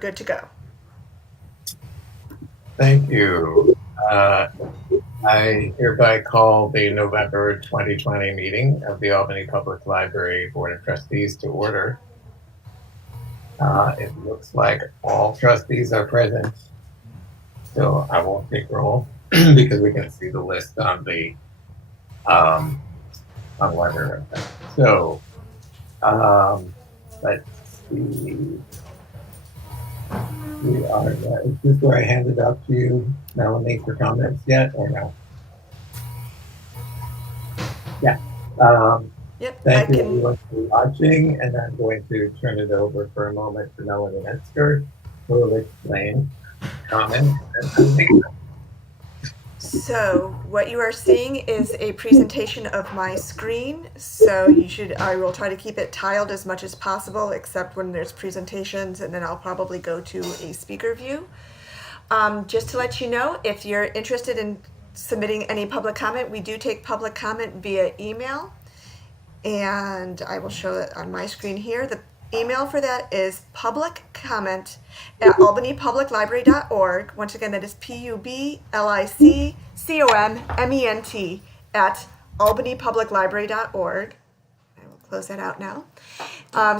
good to go. Thank you. I hereby call the November 2020 meeting of the Albany Public Library Board of Trustees to order. It looks like all trustees are present, so I won't take roll because we can see the list on the weather. So let's see. We are. Is this where I hand it up to you, Melanie, for comments yet, or no? Yeah. Yep. Thank you everyone for watching, and I'm going to turn it over for a moment to Melanie Metzger, who will explain comments. So what you are seeing is a presentation of my screen. So I will try to keep it tiled as much as possible, except when there's presentations, and then I'll probably go to a speaker view. Just to let you know, if you're interested in submitting any public comment, we do take public comment via email, and I will show it on my screen here. The email for that is publiccomment@albanypubliclibrary.org. Once again, that is publiccomment@albanypubliclibrary.org. I will close that out now.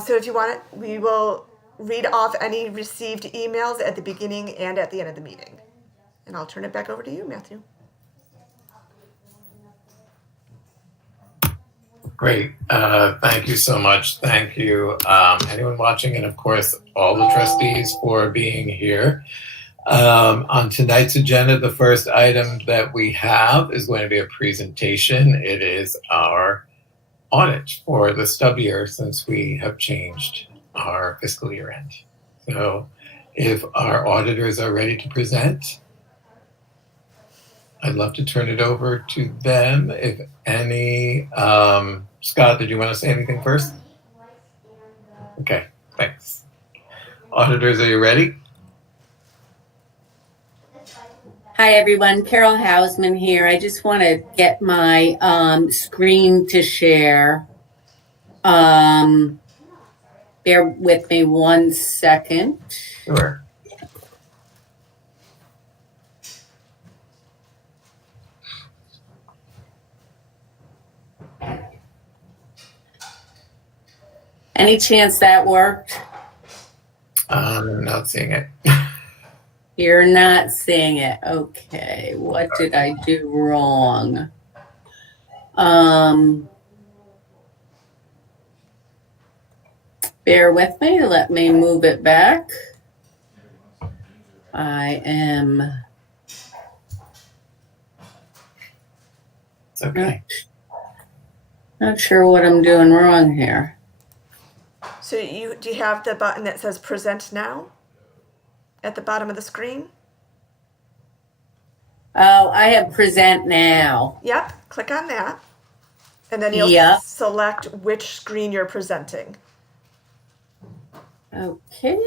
So if you want it, we will read off any received emails at the beginning and at the end of the meeting. And I'll turn it back over to you, Matthew. Great. Thank you so much. Thank you, anyone watching, and of course, all the trustees for being here. On tonight's agenda, the first item that we have is going to be a presentation. It is our audit for the stub year since we have changed our fiscal year end. So if our auditors are ready to present, I'd love to turn it over to them. If any, Scott, did you want to say anything first? Okay, thanks. Auditors, are you ready? Hi, everyone. Carol Hausman here. I just want to get my screen to share. Bear with me 1 second. Sure. Any chance that worked? I'm not seeing it. You're not seeing it. Okay. What did I do wrong? Bear with me. Let me move it back. I am Okay. not sure what I'm doing wrong here. So do you have the button that says present now at the bottom of the screen? Oh, I have present now. Yep, click on that. And then you'll select which screen you're presenting. Okay.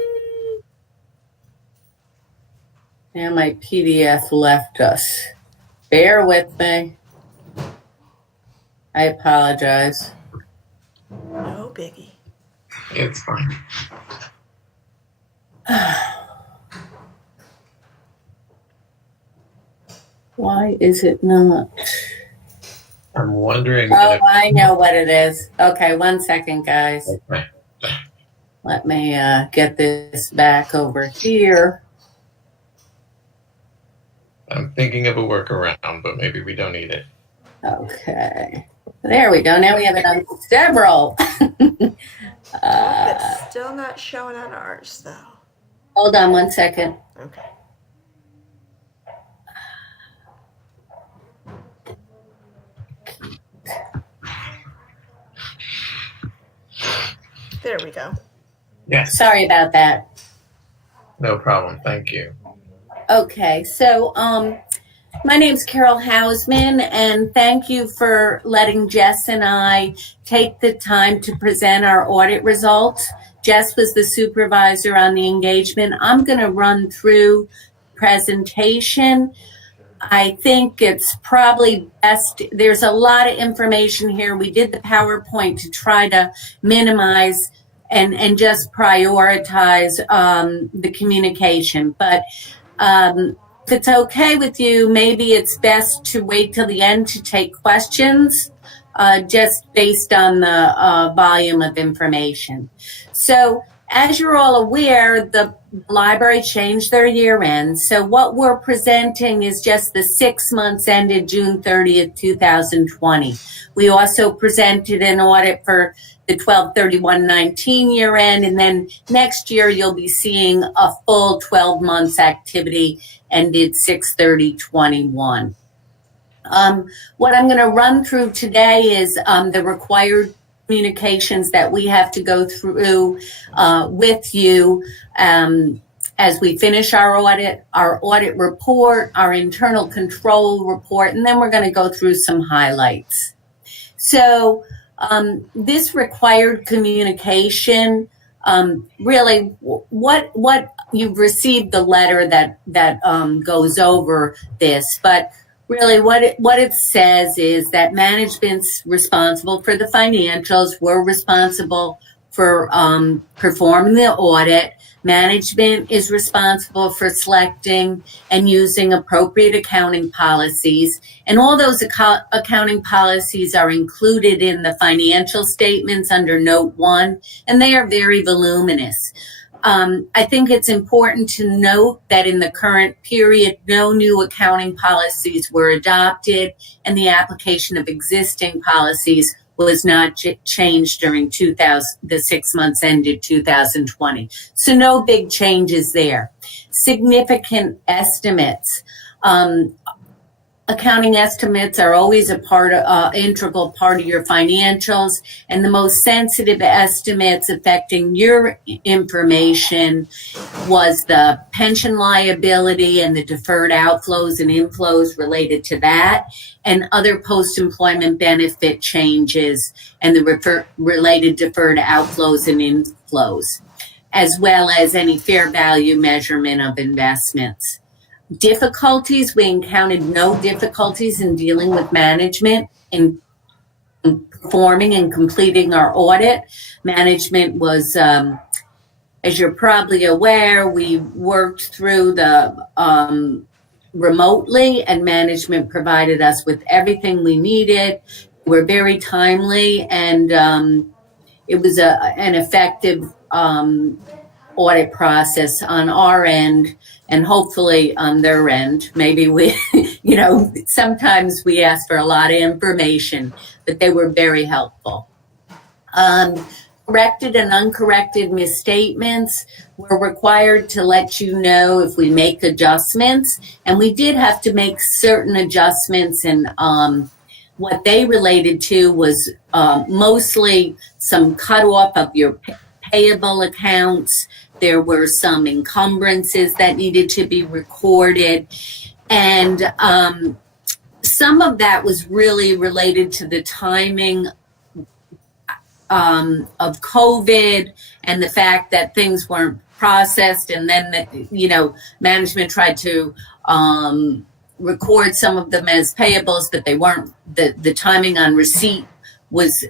Now my PDF left us. Bear with me. I apologize. No biggie. It's fine. Why is it not? I'm wondering. Oh, I know what it is. Okay, 1 second, guys. Okay. Let me get this back over here. I'm thinking of a workaround, but maybe we don't need it. Okay. There we go. Now we have it on several. It's still not showing on ours, though. Hold on 1 second. Okay. There we go. Yes. Sorry about that. No problem. Thank you. Okay, so my name's Carol Hausman, and thank you for letting Jess and I take the time to present our audit results. Jess was the supervisor on the engagement. I'm going to run through presentation. I think it's probably best. There's a lot of information here. We did the PowerPoint to try to minimize and just prioritize the communication. But if it's okay with you, maybe it's best to wait till the end to take questions, just based on the volume of information. So as you're all aware, the library changed their year end. So what we're presenting is just the 6 months ended June 30th, 2020. We also presented an audit for the 12/31/19 year end. And then next year, you'll be seeing a full 12 months activity ended 6/30/21. What I'm going to run through today is the required communications that we have to go through with you as we finish our audit report, our internal control report, and then we're going to go through some highlights. So this required communication, really, what you've received the letter that goes over this, but really, what it says is that management's responsible for the financials. We're responsible for performing the audit. Management is responsible for selecting and using appropriate accounting policies. And all those accounting policies are included in the financial statements under Note 1, and they are very voluminous. I think it's important to note that in the current period, no new accounting policies were adopted, and the application of existing policies was not changed during the 6 months ended 2020. So no big changes there. Significant estimates. Accounting estimates are always integral part of your financials, and the most sensitive estimates affecting your information was the pension liability and the deferred outflows and inflows related to that, and other post-employment benefit changes and the related deferred outflows and inflows, as well as any fair value measurement of investments. Difficulties, we encountered no difficulties in dealing with management in performing and completing our audit. Management was, as you're probably aware, we worked through the remotely, and management provided us with everything we needed. We're very timely, and it was an effective audit process on our end, and hopefully on their end. Maybe we, sometimes we ask for a lot of information, but they were very helpful. Corrected and uncorrected misstatements, we're required to let you know if we make adjustments, and we did have to make certain adjustments, and what they related to was mostly some cutoff of your payable accounts. There were some encumbrances that needed to be recorded, and some of that was really related to the timing of COVID and the fact that things weren't processed, and then management tried to record some of them as payables, but they weren't. The timing on receipt was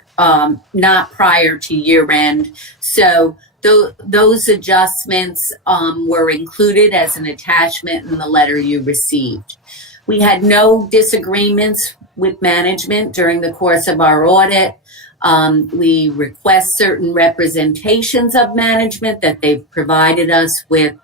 not prior to year end, so those adjustments were included as an attachment in the letter you received. We had no disagreements with management during the course of our audit. We request certain representations of management that they've provided us with,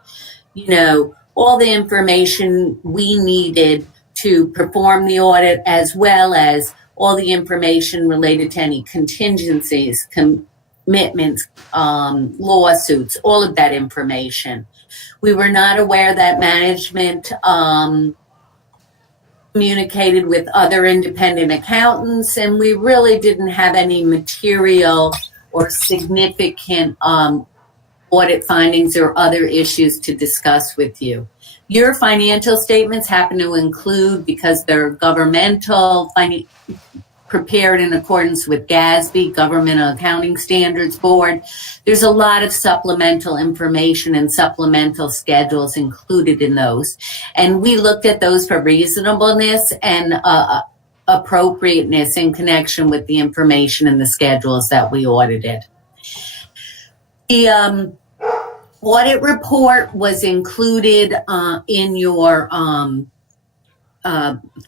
all the information we needed to perform the audit, as well as all the information related to any contingencies, commitments, lawsuits, all of that information. We were not aware that management communicated with other independent accountants, and we really didn't have any material or significant audit findings or other issues to discuss with you. Your financial statements happen to include, because they're governmental, prepared in accordance with GASB, Governmental Accounting Standards Board. There's a lot of supplemental information and supplemental schedules included in those. And we looked at those for reasonableness and appropriateness in connection with the information and the schedules that we audited. The audit report was included in your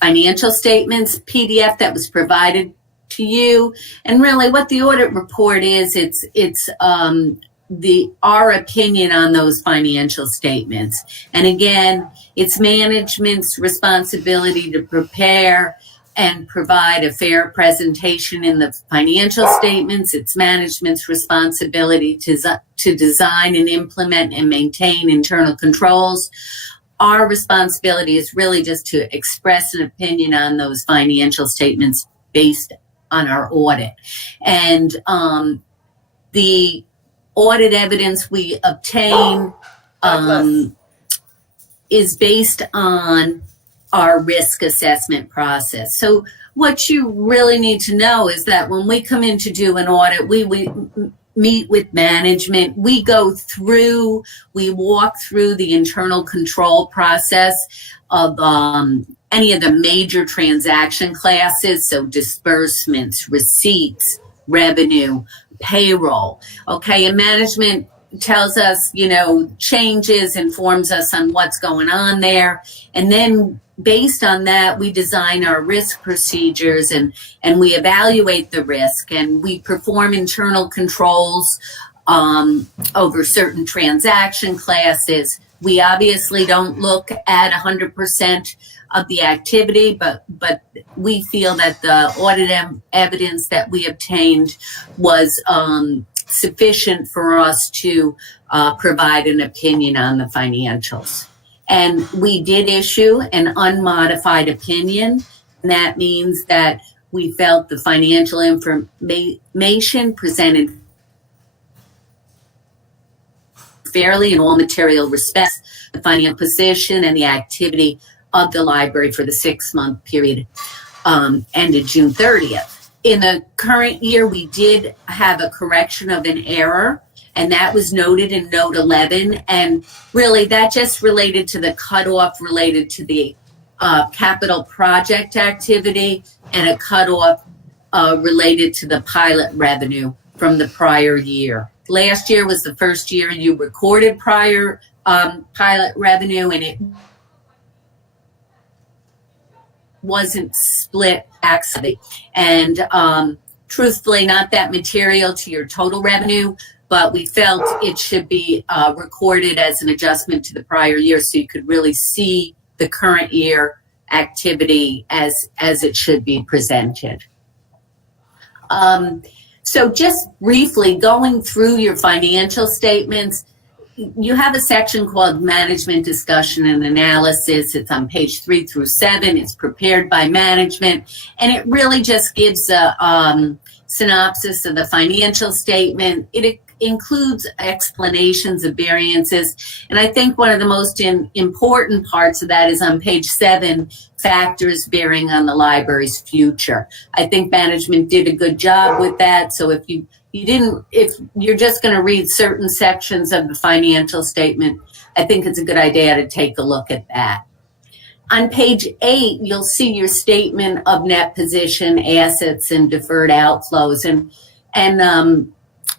financial statements PDF that was provided to you. And really what the audit report is, it's our opinion on those financial statements. And again, it's management's responsibility to prepare and provide a fair presentation in the financial statements. It's management's responsibility to design and implement and maintain internal controls. Our responsibility is really just to express an opinion on those financial statements based on our audit. And the audit evidence we obtain is based on our risk assessment process. So what you really need to know is that when we come in to do an audit, we meet with management, we walk through the internal control process of any of the major transaction classes, so disbursements, receipts, revenue, payroll, okay? And management tells us, changes, informs us on what's going on there. And then based on that, we design our risk procedures and we evaluate the risk and we perform internal controls over certain transaction classes. We obviously don't look at 100% of the activity, but we feel that the audit evidence that we obtained was sufficient for us to provide an opinion on the financials. And we did issue an unmodified opinion, and that means that we felt the financial information presented fairly in all material respects, the financial position and the activity of the library for the 6-month period ended June 30th. In the current year, we did have a correction of an error, and that was noted in note 11. And really, that just related to the cutoff related to the capital project activity and a cutoff related to the pilot revenue from the prior year. Last year was the first year you recorded prior pilot revenue, and it wasn't split actually. And truthfully, not that material to your total revenue, but we felt it should be recorded as an adjustment to the prior year so you could really see the current year activity as it should be presented. So just briefly going through your financial statements, you have a section called Management Discussion and Analysis. It's on page 3 through 7. It's prepared by management, and it really just gives a synopsis of the financial statement. It includes explanations of variances, and I think one of the most important parts of that is on page 7, factors bearing on the library's future. I think management did a good job with that, so if you're just going to read certain sections of the financial statement, I think it's a good idea to take a look at that. On page 8, you'll see your statement of net position, assets, and deferred outflows. And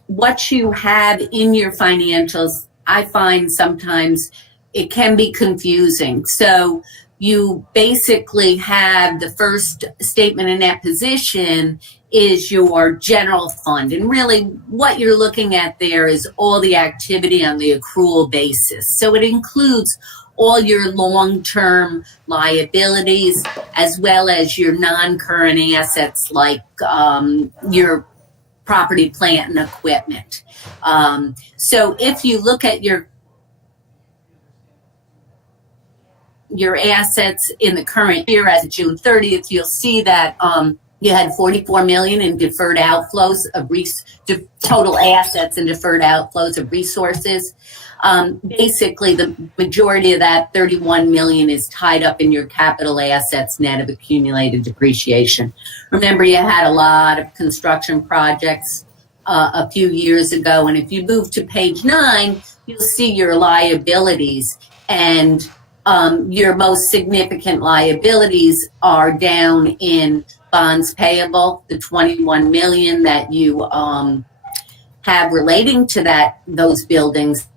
what you have in your financials, I find sometimes it can be confusing. So you basically have the first statement of net position is your general fund. And really what you're looking at there is all the activity on the accrual basis. So it includes all your long-term liabilities as well as your non-current assets like your property, plant, and equipment. So if you look at your assets in the current year as of June 30th, you'll see that you had $44 million in deferred outflows of total assets and deferred outflows of resources. Basically, the majority of that $31 million is tied up in your capital assets net of accumulated depreciation. Remember, you had a lot of construction projects a few years ago, and if you move to page 9, you'll see your liabilities, and your most significant liabilities are down in bonds payable, the $21 million that you have relating to those buildings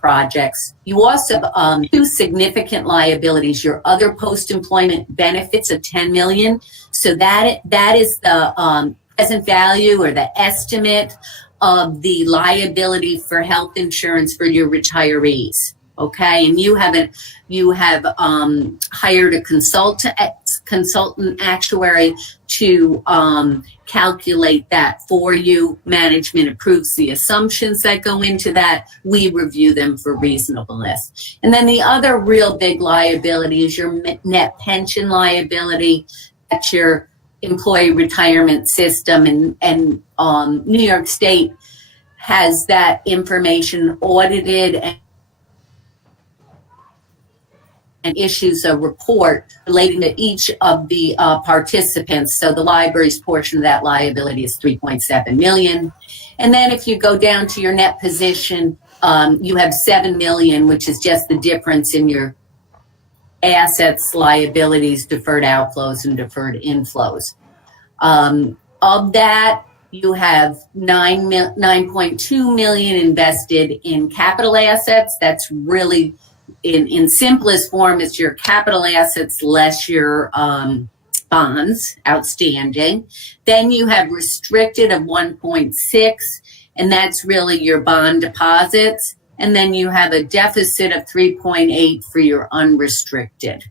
projects. You also have two significant liabilities, your other post-employment benefits of $10 million. So that is the present value or the estimate of the liability for health insurance for your retirees. Okay, and you have hired a consultant actuary to calculate that for you. Management approves the assumptions that go into that. We review them for reasonableness. And then the other real big liability is your net pension liability. That's your employee retirement system, and New York State has that information audited and issues a report relating to each of the participants. So the library's portion of that liability is $3.7 million. And then if you go down to your net position, you have $7 million, which is just the difference in your assets, liabilities, deferred outflows, and deferred inflows. Of that, you have $9.2 million invested in capital assets. That's really, in simplest form, it's your capital assets less your bonds outstanding. Then you have restricted of 1.6, and that's really your bond deposits. And then you have a deficit of 3.8 for your unrestricted.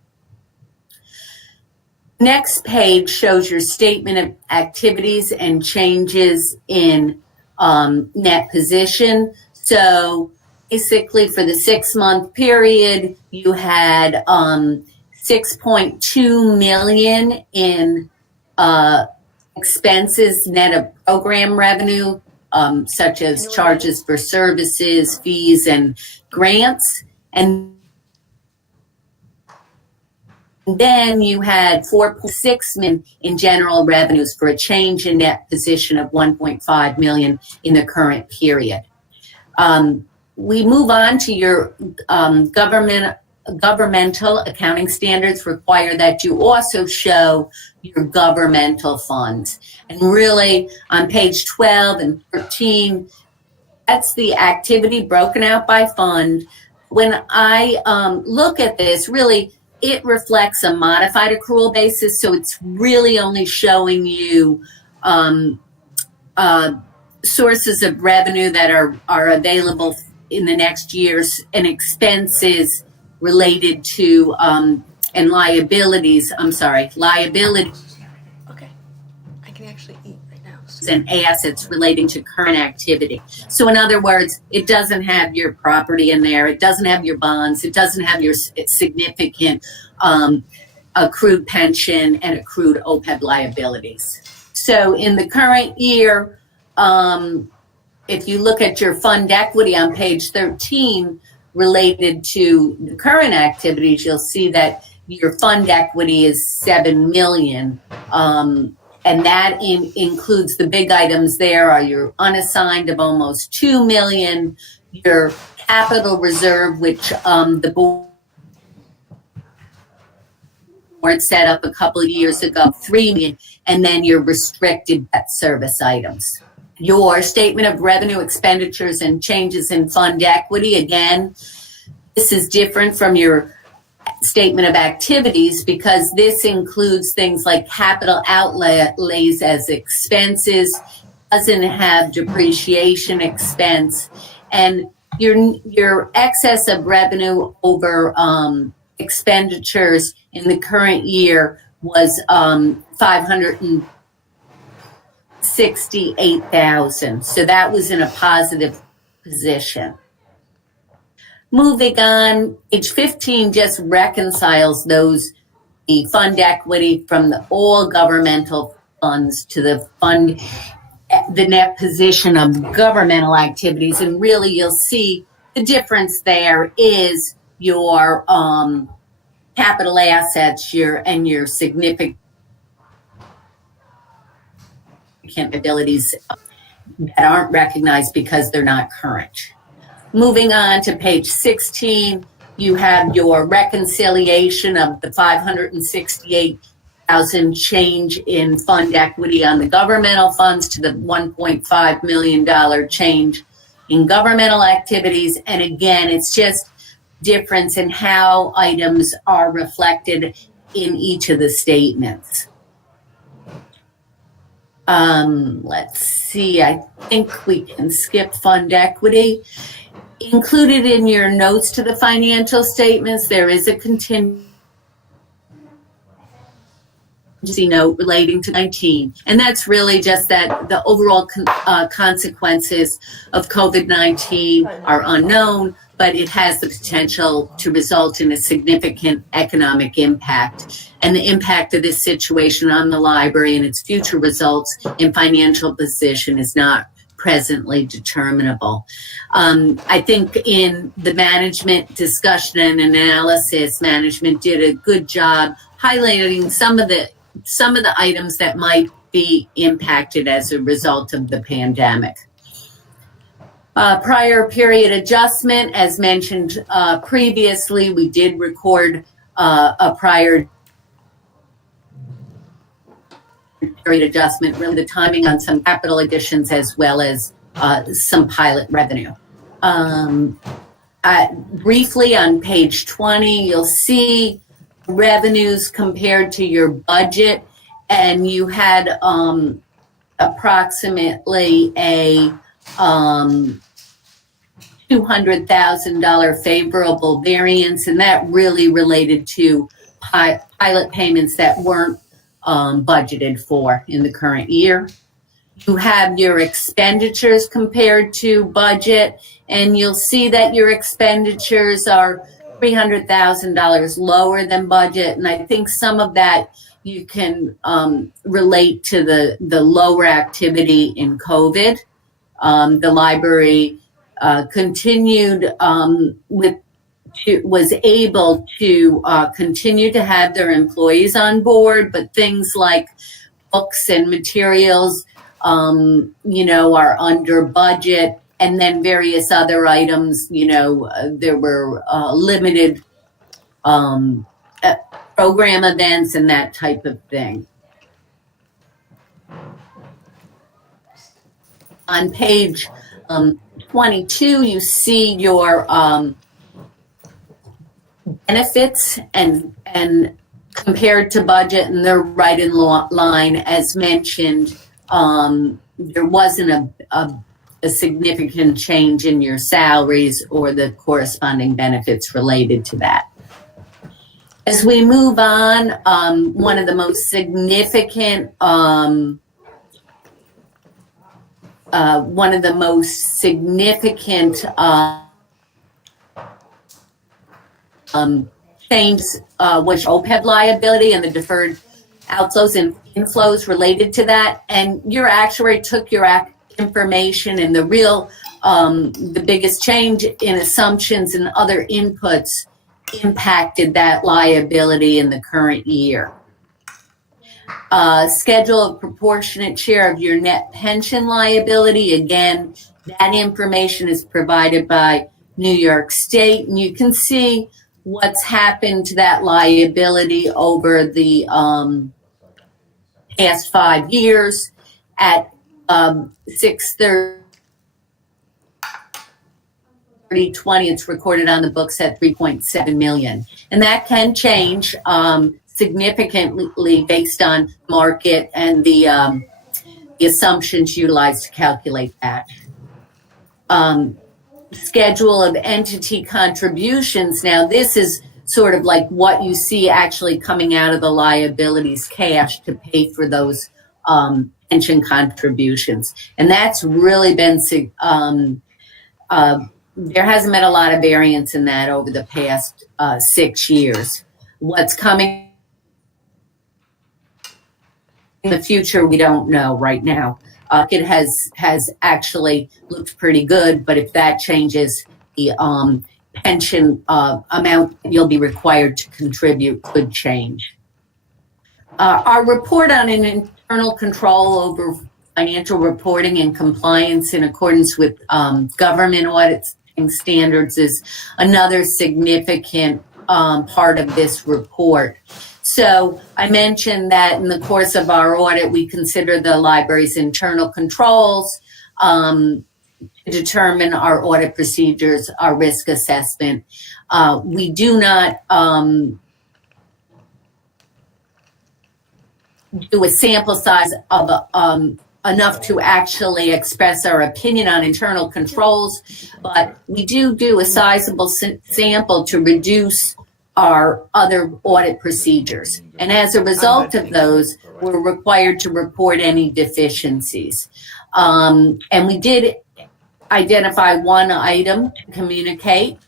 Next page shows your statement of activities and changes in net position. So basically for the 6-month period, you had $6.2 million in expenses net of program revenue, such as charges for services, fees, and grants. And then you had $4.6 million in general revenues for a change in net position of $1.5 million in the current period. We move on to your governmental accounting standards require that you also show your governmental funds. And really, on page 12 and 13, that's the activity broken out by fund. When I look at this, really, it reflects a modified accrual basis, so it's really only showing you sources of revenue that are available in the next years and expenses related to and liabilities. Liabilities. Okay, I can actually eat right now. And assets relating to current activity. So in other words, it doesn't have your property in there. It doesn't have your bonds. It doesn't have your significant accrued pension and accrued OPEB liabilities. So in the current year, if you look at your fund equity on page 13 related to the current activities, you'll see that your fund equity is $7 million. And that includes the big items there are your unassigned of almost $2 million, your capital reserve, which the board set up a couple of years ago, $3 million, and then your restricted debt service items. Your statement of revenue, expenditures, and changes in fund equity, again, this is different from your statement of activities because this includes things like capital outlays as expenses, doesn't have depreciation expense, and your excess of revenue over expenditures in the current year was $568,000. So that was in a positive position. Moving on, page 15 just reconciles the fund equity from all governmental funds to the net position of governmental activities. And really, you'll see the difference there is your capital assets, your significant abilities that aren't recognized because they're not current. Moving on to page 16, you have your reconciliation of the $568,000 $100,000 change in fund equity on the governmental funds to the $1.5 million change in governmental activities. And again, it's just difference in how items are reflected in each of the statements. Let's see, I think we can skip fund equity. Included in your notes to the financial statements, there is a contingency note relating to 19, and that's really just that the overall consequences of COVID-19 are unknown, but it has the potential to result in a significant economic impact. And the impact of this situation on the library and its future results in financial position is not presently determinable. I think in the management discussion and analysis, management did a good job highlighting some of the items that might be impacted as a result of the pandemic. Prior period adjustment, as mentioned previously, we did record a prior period adjustment, really the timing on some capital additions as well as some pilot revenue. Briefly on page 20, you'll see revenues compared to your budget, and you had approximately a $200,000 favorable variance, and that really related to pilot payments that weren't budgeted for in the current year. You have your expenditures compared to budget, and you'll see that your expenditures are $300,000 lower than budget, and I think some of that you can relate to the lower activity in COVID. The library continued was able to continue to have their employees on board, but things like books and materials, are under budget, and then various other items, there were limited program events and that type of thing. On page 22, you see your benefits and compared to budget, and they're right in line. As mentioned, there wasn't a significant change in your salaries or the corresponding benefits related to that. As we move on, one of the most significant changes was OPEB liability and the deferred outflows and inflows related to that. And your actuary took your information, and the biggest change in assumptions and other inputs impacted that liability in the current year. Schedule of proportionate share of your net pension liability. Again, that information is provided by New York State, and you can see what's happened to that liability over the past 5 years. At 6/30/2020, it's recorded on the books at $3.7 million, and that can change significantly based on market and the assumptions utilized to calculate that. Schedule of entity contributions. Now, this is sort of like what you see actually coming out of the liabilities cash to pay for those pension contributions. And that's really been, there hasn't been a lot of variance in that over the past 6 years. What's coming in the future, we don't know right now. It has actually looked pretty good, but if that changes, the pension amount you'll be required to contribute could change. Our report on an internal control over financial reporting and compliance in accordance with government auditing standards is another significant part of this report. So I mentioned that in the course of our audit, we consider the library's internal controls, to determine our audit procedures, our risk assessment. We do not do a sample size of enough to actually express our opinion on internal controls, but we do a sizable sample to reduce our other audit procedures. And as a result of those, we're required to report any deficiencies. And we did identify one item to communicate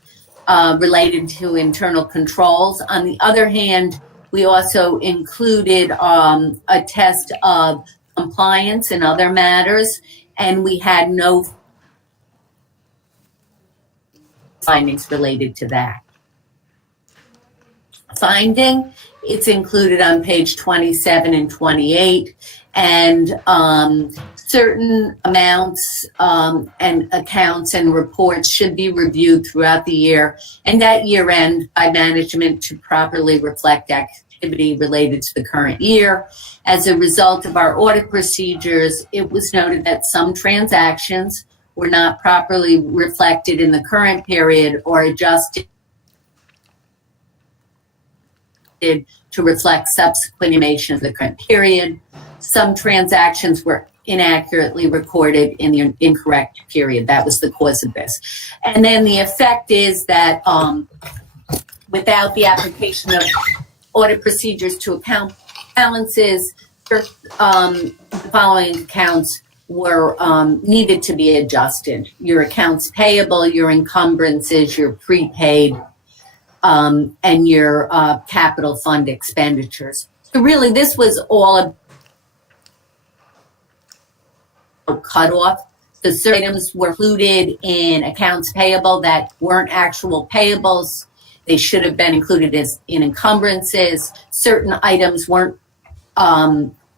related to internal controls. On the other hand, we also included a test of compliance and other matters, and we had no findings related to that. Finding, it's included on page 27 and 28, and certain amounts and accounts and reports should be reviewed throughout the year and at year end by management to properly reflect activity related to the current year. As a result of our audit procedures, it was noted that some transactions were not properly reflected in the current period or adjusted to reflect subsequent information of the current period. Some transactions were inaccurately recorded in the incorrect period. That was the cause of this. And then the effect is that without the application of audit procedures to account balances, the following accounts were needed to be adjusted. Your accounts payable, your encumbrances, your prepaid, and your capital fund expenditures. So really, this was all a cutoff. The certain items were included in accounts payable that weren't actual payables. They should have been included as in encumbrances. Certain items weren't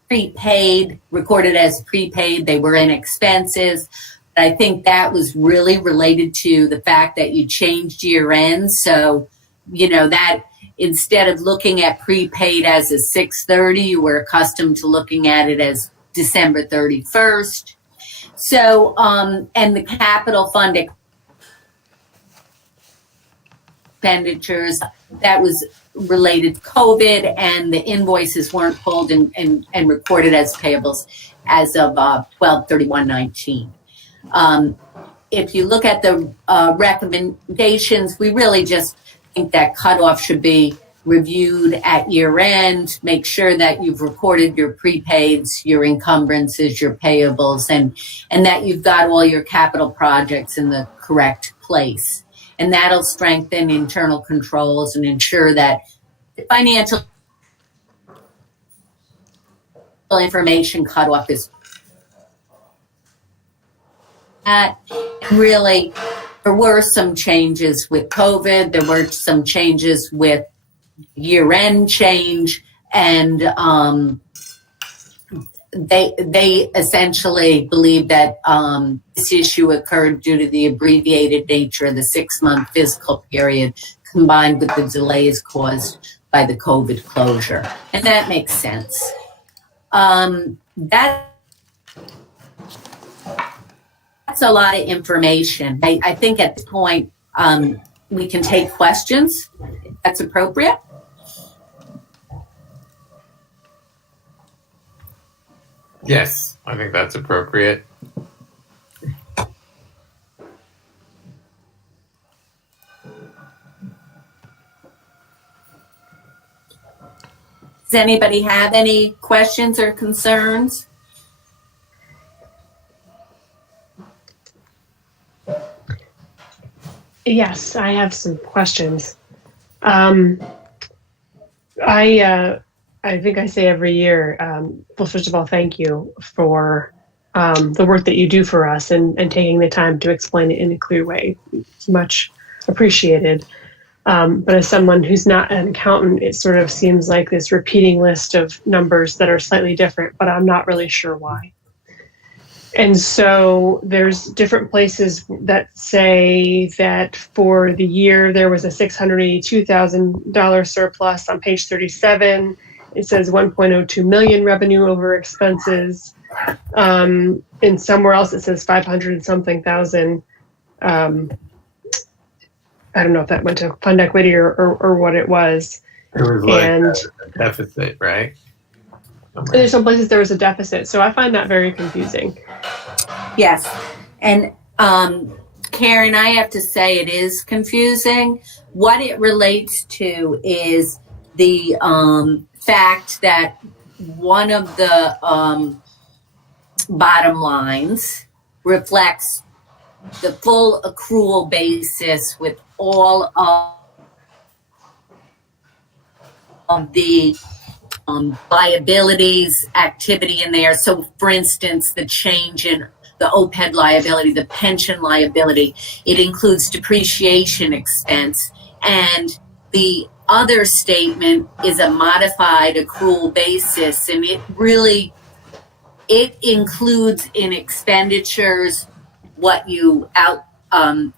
prepaid, recorded as prepaid. They were in expenses. I think that was really related to the fact that you changed year end. So, you know, that instead of looking at prepaid as a 6/30, you were accustomed to looking at it as December 31st. So, and the capital fund expenditures, that was related to COVID, and the invoices weren't pulled and recorded as payables as of 12/31/19. If you look at the recommendations, we really just think that cutoff should be reviewed at year end. Make sure that you've recorded your prepaids, your encumbrances, your payables, and that you've got all your capital projects in the correct place. And that'll strengthen internal controls and ensure that the financial information cutoff is at. Really, there were some changes with COVID. There were some changes with year-end change, and they essentially believe that this issue occurred due to the abbreviated nature of the 6-month fiscal period combined with the delays caused by the COVID closure. And that makes sense. That's a lot of information. I think at this point we can take questions, if that's appropriate. Yes, I think that's appropriate. Does anybody have any questions or concerns? Yes, I have some questions. I think I say every year, well, first of all, thank you for the work that you do for us and taking the time to explain it in a clear way. It's much appreciated. But as someone who's not an accountant, it sort of seems like this repeating list of numbers that are slightly different, but I'm not really sure why. And so there's different places that say that for the year there was a $682,000 surplus. On page 37, it says 1.02 million revenue over expenses. And somewhere else it says 500 and something thousand. I don't know if that went to fund equity or what it was. It was like a deficit, right? There's some places there was a deficit. So I find that very confusing. Yes. And Karen, I have to say it is confusing. What it relates to is the fact that one of the bottom lines reflects the full accrual basis with all of the liabilities activity in there. So, for instance, the change in the OPEB liability, the pension liability, it includes depreciation expense. And the other statement is a modified accrual basis. And it includes in expenditures what you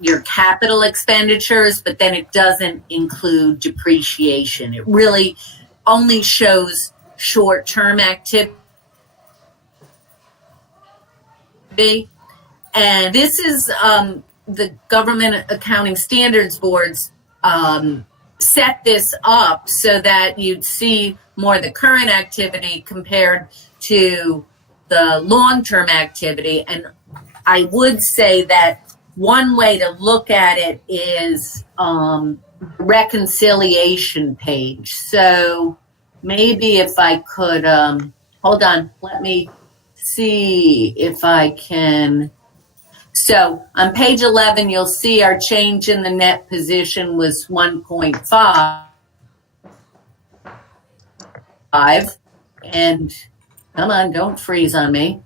your capital expenditures, but then it doesn't include depreciation. It really only shows short-term activity. And this is the Government Accounting Standards Board's set this up so that you'd see more of the current activity compared to the long-term activity. And I would say that one way to look at it is reconciliation page. So maybe if I could, hold on, let me see if I can. So on page 11, you'll see our change in the net position was 1.5. And come on, don't freeze on me.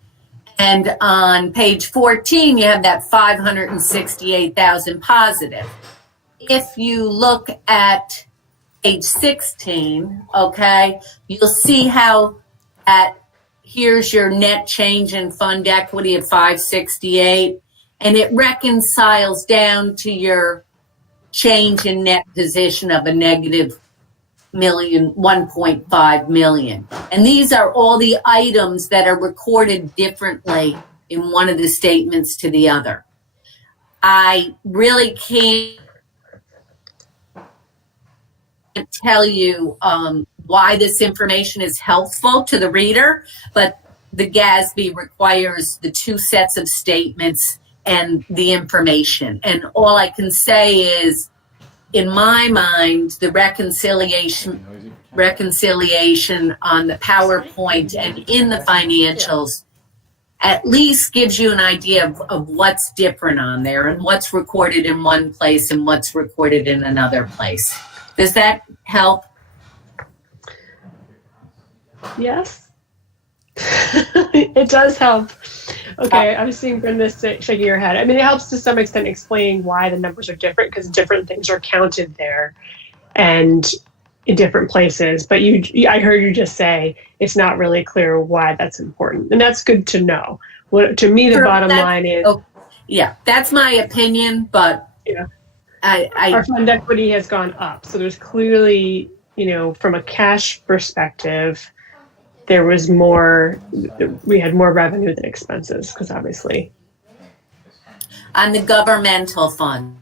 And on page 14, you have that 568,000 positive. If you look at page 16, okay, you'll see how here's your net change in fund equity of 568, and it reconciles down to your change in net position of a negative 1.5 million. And these are all the items that are recorded differently in one of the statements to the other. I really can't tell you why this information is helpful to the reader, but the GASB requires the two sets of statements and the information. And all I can say is, in my mind, the reconciliation on the PowerPoint and in the financials at least gives you an idea of what's different on there and what's recorded in one place and what's recorded in another place. Does that help? Yes. It does help. Okay, I'm seeing Brenda shaking her head. I mean, it helps to some extent explaining why the numbers are different because different things are counted there and in different places. But I heard you just say it's not really clear why that's important. And that's good to know. To me, the bottom line is... Oh, yeah, that's my opinion, but... Yeah. Our fund equity has gone up. So there's clearly, from a cash perspective, there was we had more revenue than expenses, because obviously. On the governmental fund.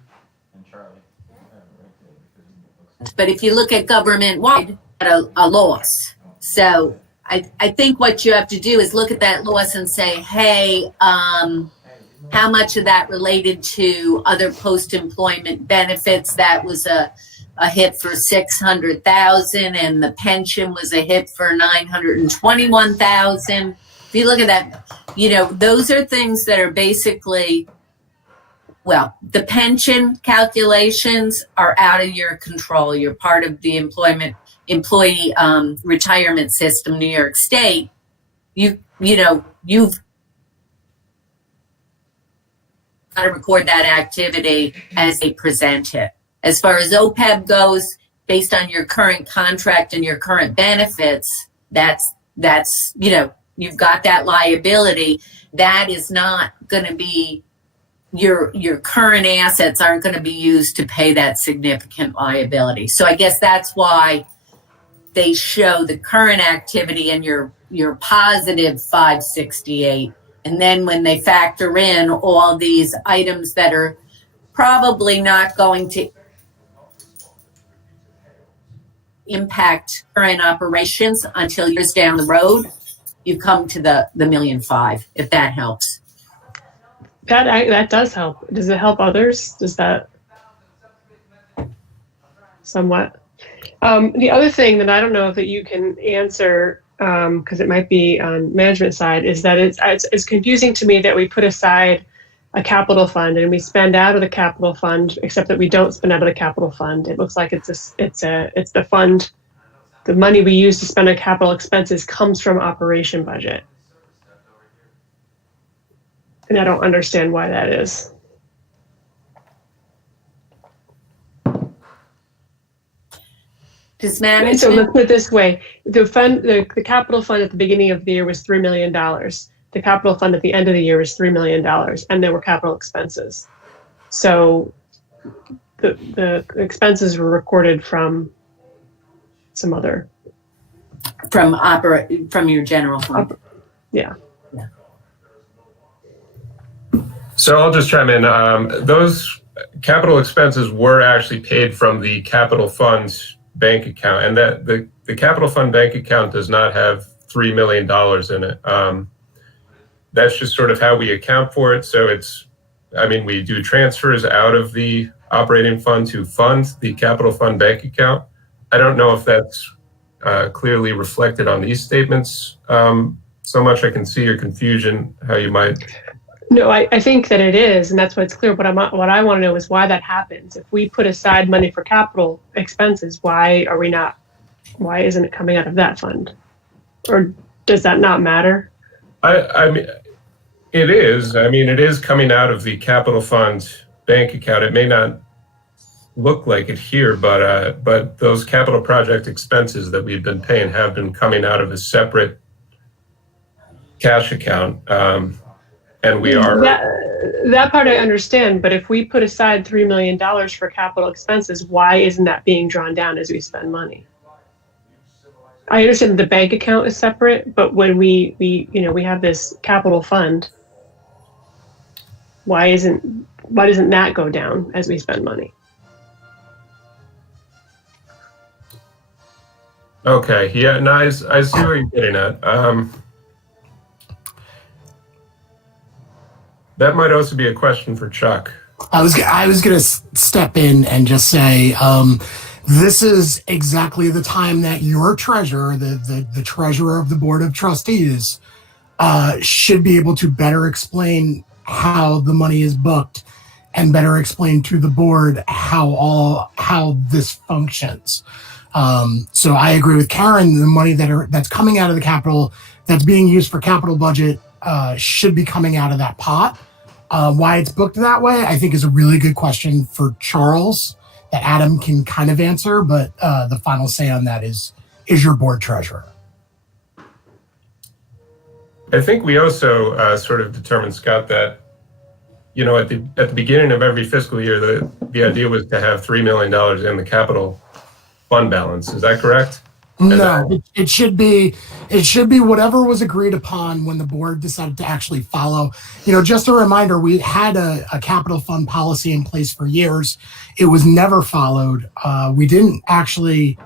But if you look at government-wide, a loss. So I think what you have to do is look at that loss and say, hey, how much of that related to other post-employment benefits? That was a hit for $600,000, and the pension was a hit for $921,000. If you look at that, those are things that are basically, well, the pension calculations are out of your control. You're part of the employee retirement system, New York State. You've got to record that activity as they present it. As far as OPEB goes, based on your current contract and your current benefits, that's you've got that liability, that is not going to be your current assets aren't going to be used to pay that significant liability. So I guess that's why they show the current activity and your positive 568. And then when they factor in all these items that are probably not going to impact current operations until years down the road, you come to the $1.5 million, if that helps. That does help. Does it help others? Does that somewhat? The other thing that I don't know if that you can answer, because it might be on management side, is that it's confusing to me that we put aside a capital fund and we spend out of the capital fund, except that we don't spend out of the capital fund. It looks like it's the fund. The money we use to spend on capital expenses comes from operation budget. And I don't understand why that is. Does management? So let's put it this way: the capital fund at the beginning of the year was $3 million. The capital fund at the end of the year was $3 million, and there were capital expenses. So the expenses were recorded from some other from your general fund. Yeah. So I'll just chime in. Those capital expenses were actually paid from the capital funds bank account, and that the capital fund bank account does not have $3 million in it. That's just sort of how we account for it. So we do transfers out of the operating fund to fund the capital fund bank account. I don't know if that's clearly reflected on these statements so much. I can see your confusion, how you might. No, I think that it is, and that's why it's clear. But what I want to know is why that happens. If we put aside money for capital expenses, why isn't it coming out of that fund? Or does that not matter? I mean, it is. I mean, it is coming out of the capital fund bank account. It may not look like it here, but those capital project expenses that we've been paying have been coming out of a separate cash account. And we are... That part I understand, but if we put aside $3 million for capital expenses, why isn't that being drawn down as we spend money? I understand that the bank account is separate, but when we have this capital fund, why doesn't that go down as we spend money? Okay, yeah, no, I see what you're getting at. That might also be a question for Chuck. I was going to step in and just say, this is exactly the time that your treasurer, the treasurer of the Board of Trustees, should be able to better explain how the money is booked and better explain to the board how this functions. So I agree with Karen. The money that's coming out of the capital, that's being used for capital budget, should be coming out of that pot. Why it's booked that way, I think, is a really good question for Charles that Adam can kind of answer, but the final say on that is your board treasurer. I think we also sort of determined, Scott, that at the beginning of every fiscal year, the idea was to have $3 million in the capital fund balance. Is that correct? No, it should be whatever was agreed upon when the board decided to actually follow. Just a reminder, we had a capital fund policy in place for years. It was never followed. We didn't actually,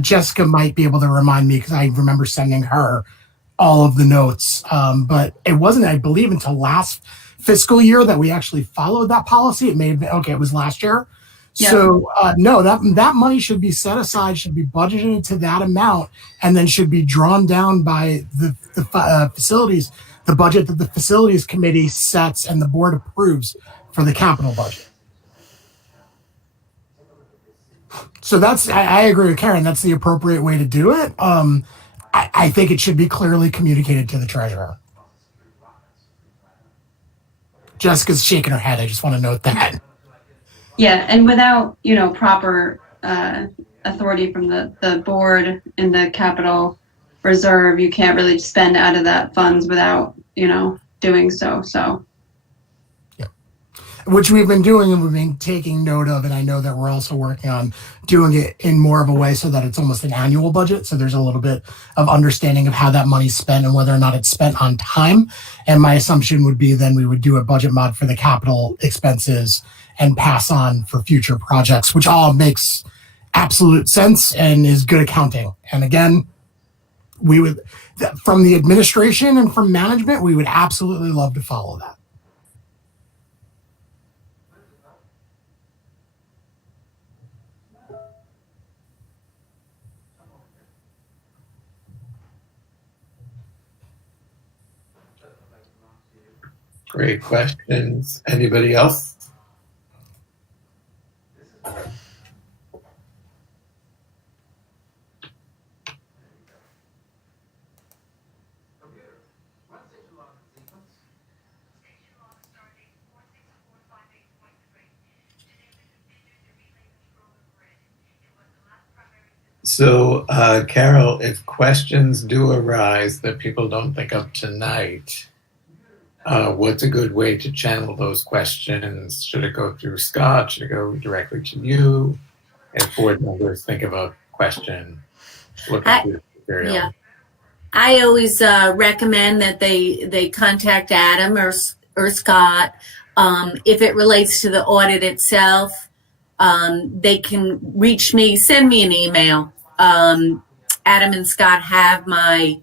Jessica might be able to remind me because I remember sending her all of the notes. But it wasn't, I believe, until last fiscal year that we actually followed that policy. It may have been, it was last year. Yeah. So no, that money should be set aside, should be budgeted to that amount, and then should be drawn down by the facilities, the budget that the facilities committee sets and the board approves for the capital budget. So I agree with Karen. That's the appropriate way to do it. I think it should be clearly communicated to the treasurer. Jessica's shaking her head. I just want to note that. Yeah, and without, proper authority from the board and the capital reserve. You can't really spend out of that funds without, doing so. So, which we've been doing and we've been taking note of. And I know that we're also working on doing it in more of a way so that it's almost an annual budget. So there's a little bit of understanding of how that money's spent and whether or not it's spent on time. And my assumption would be then we would do a budget mod for the capital expenses and pass on for future projects, which all makes absolute sense and is good accounting. And again, we would, from the administration and from management, we would absolutely love to follow that. Great questions. Anybody else? So, Carol, if questions do arise that people don't think of tonight, what's a good way to channel those questions? Should it go through Scott? Should it go directly to you? If board members think of a question, look at the material. Yeah. I always recommend that they contact Adam or Scott. If it relates to the audit itself, they can reach me, send me an email. Adam and Scott have my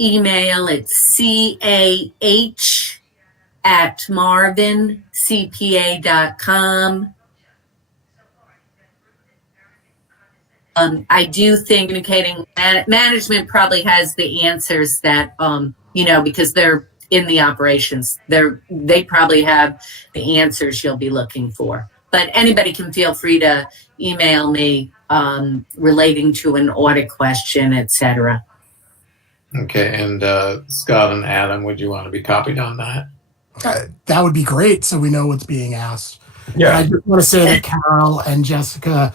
email. It's cah@marvincpa.com. I do think communicating management probably has the answers that, because they're in the operations. They probably have the answers you'll be looking for. But anybody can feel free to email me relating to an audit question, etc. Okay, and Scott and Adam, would you want to be copied on that? That would be great, so we know what's being asked. Yeah. I just want to say that Carol and Jessica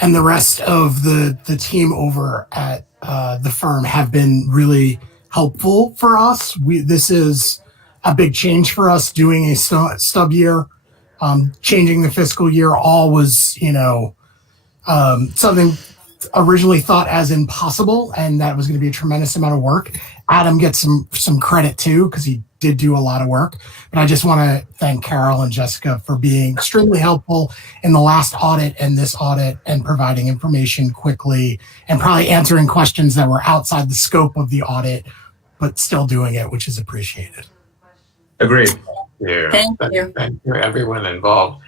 and the rest of the team over at the firm have been really helpful for us. This is a big change for us, doing a stub year, changing the fiscal year. All was, something originally thought as impossible, and that was going to be a tremendous amount of work. Adam gets some credit too, because he did do a lot of work. But I just want to thank Carol and Jessica for being extremely helpful in the last audit and this audit, and providing information quickly and probably answering questions that were outside the scope of the audit, but still doing it, which is appreciated. Agreed. Yeah. Thank you. Thank you, everyone involved.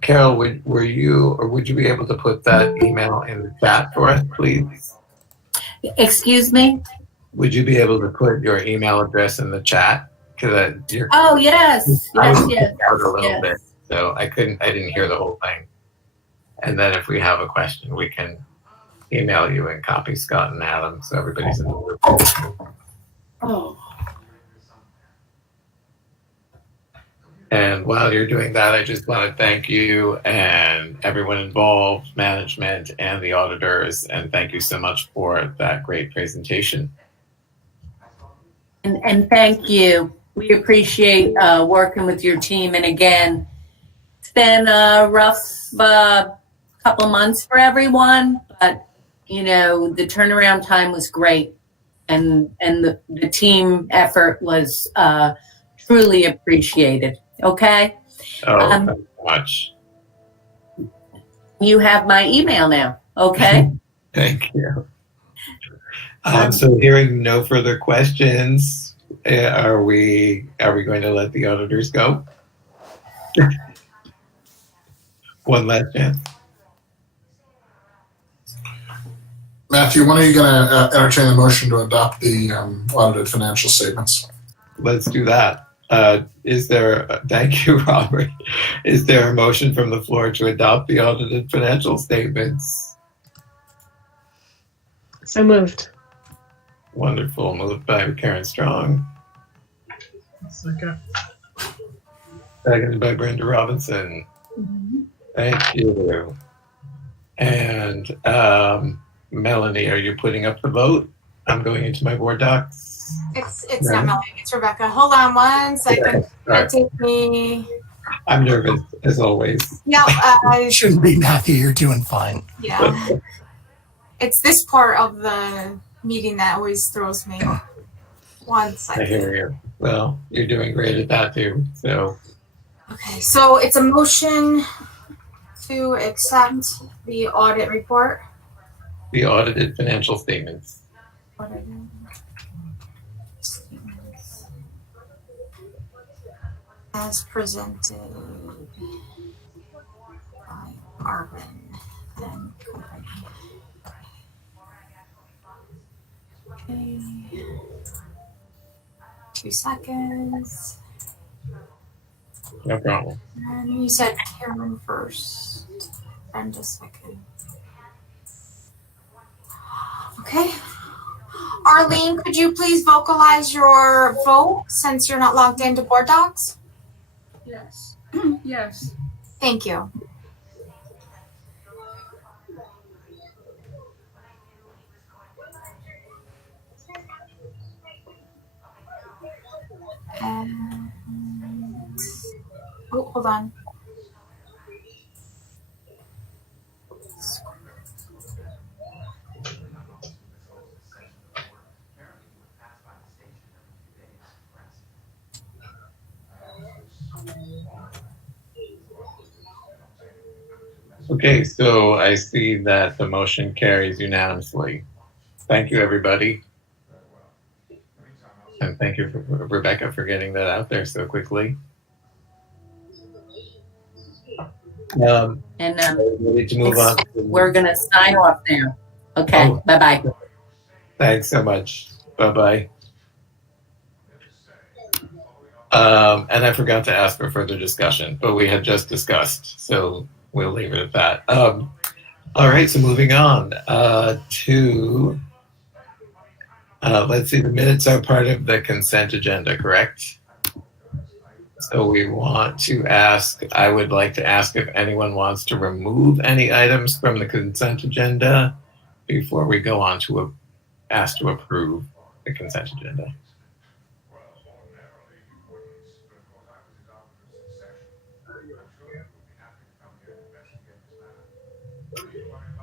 Carol, would you be able to put that email in the chat for us, please? Excuse me? Would you be able to put your email address in the chat? Because Oh, yes. I was Yes. out a little Yes. bit, so I didn't hear the whole thing. And then if we have a question, we can email you and copy Scott and Adam, so everybody's in the loop. Oh. And while you're doing that, I just want to thank you and everyone involved, management and the auditors, and thank you so much for that great presentation. And thank you. We appreciate working with your team. And again, it's been a rough couple months for everyone, but the turnaround time was great, and the team effort was truly appreciated. Okay. Oh, thank you so much. You have my email now. Okay. Thank you. So hearing no further questions, are we going to let the auditors go? One last chance. Matthew, when are you going to entertain the motion to adopt the audited financial statements? Let's do that. Thank you, Robert. Is there a motion from the floor to adopt the audited financial statements? So moved. Wonderful. Moved by Karen Strong. Second. Seconded by Brenda Robinson. Thank you. And Melanie, are you putting up the vote? I'm going into my board docs. It's not Melanie, it's Rebecca. Hold on one second. Sorry. Take me. I'm nervous as always. Yeah, Shouldn't be, Matthew. You're doing fine. yeah. It's this part of the meeting that always throws me. One I second. hear you. Well, you're doing great at that too. So Okay, so it's a motion to accept the audit report. the audited financial statements. Audited statements as presented by Arvin and company. Okay. 2 seconds. No problem. And you said Karen first. Brenda second. Okay. Arlene, could you please vocalize your vote since you're not logged into Board Docs? Yes. Yes. Thank you. And, oh, hold on. Okay, so I see that the motion carries unanimously. Thank you, everybody. And thank you, for Rebecca, for getting that out there so quickly. And Ready to move on. we're going to sign off now. Okay, Oh. bye-bye. Thanks so much. Bye-bye. And I forgot to ask for further discussion, but we had just discussed, so we'll leave it at that. All right, so moving on to, let's see, the minutes are part of the consent agenda, correct? So we want to ask, I would like to ask if anyone wants to remove any items from the consent agenda before we go on to ask to approve the consent agenda.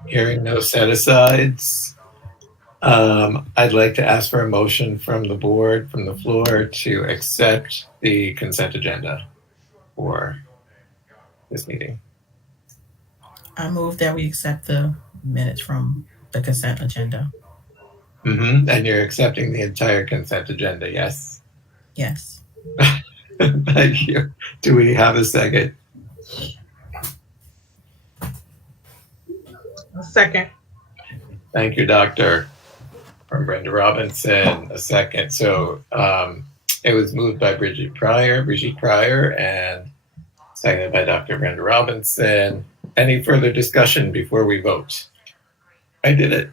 Hearing no set-asides, I'd like to ask for a motion from the board, from the floor, to accept the consent agenda for this meeting. I move that we accept the minutes from the consent agenda. And you're accepting the entire consent agenda, yes? Yes. Thank you. Do we have a second? Second. Thank you, Doctor. From Brenda Robinson, a second. So it was moved by Brigitte Pryor, and seconded by Dr. Brenda Robinson. Any further discussion before we vote? I did it.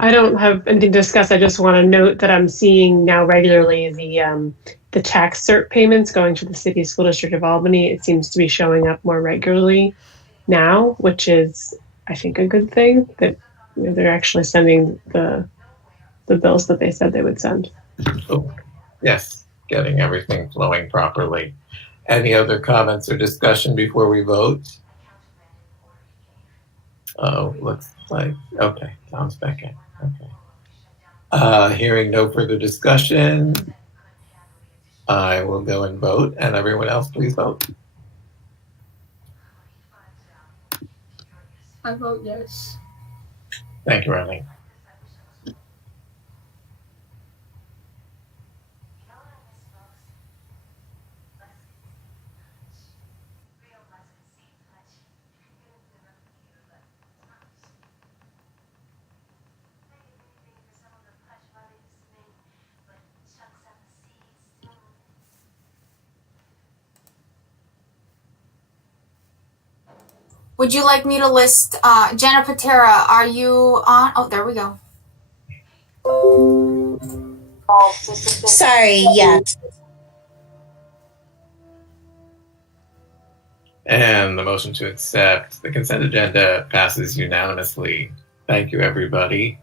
I don't have anything to discuss. I just want to note that I'm seeing now regularly the tax cert payments going to the City School District of Albany. It seems to be showing up more regularly now, which is, I think, a good thing that they're actually sending the bills that they said they would send. Oh, yes, getting everything flowing properly. Any other comments or discussion before we vote? Oh, looks like, okay, Tom's back in. Okay. Hearing no further discussion, I will go and vote, and everyone else please vote. I vote yes. Thank you, Arlene. Would you like me to list, Jenna Patera, are you on? Oh, there we go. Sorry, yes. And the motion to accept the consent agenda passes unanimously. Thank you, everybody.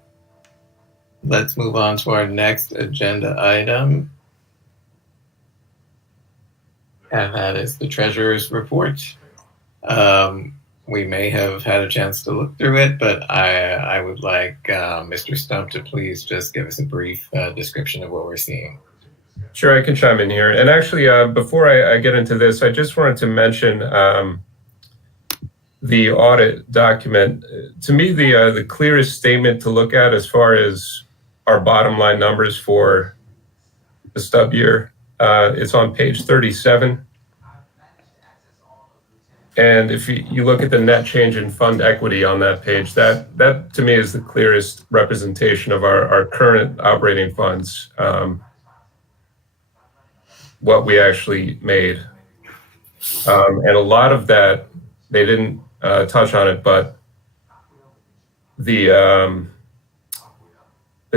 let's move on to our next agenda item. And that is the Treasurer's Report. We may have had a chance to look through it, but I would like Mr. Stump to please just give us a brief description of what we're seeing. Sure, I can chime in here. And actually, before I get into this, I just wanted to mention the audit document. To me, the clearest statement to look at as far as our bottom line numbers for the stub year, it's on page 37. And if you look at the net change in fund equity on that page, that to me is the clearest representation of our current operating funds, what we actually made. And a lot of that, they didn't touch on it, but the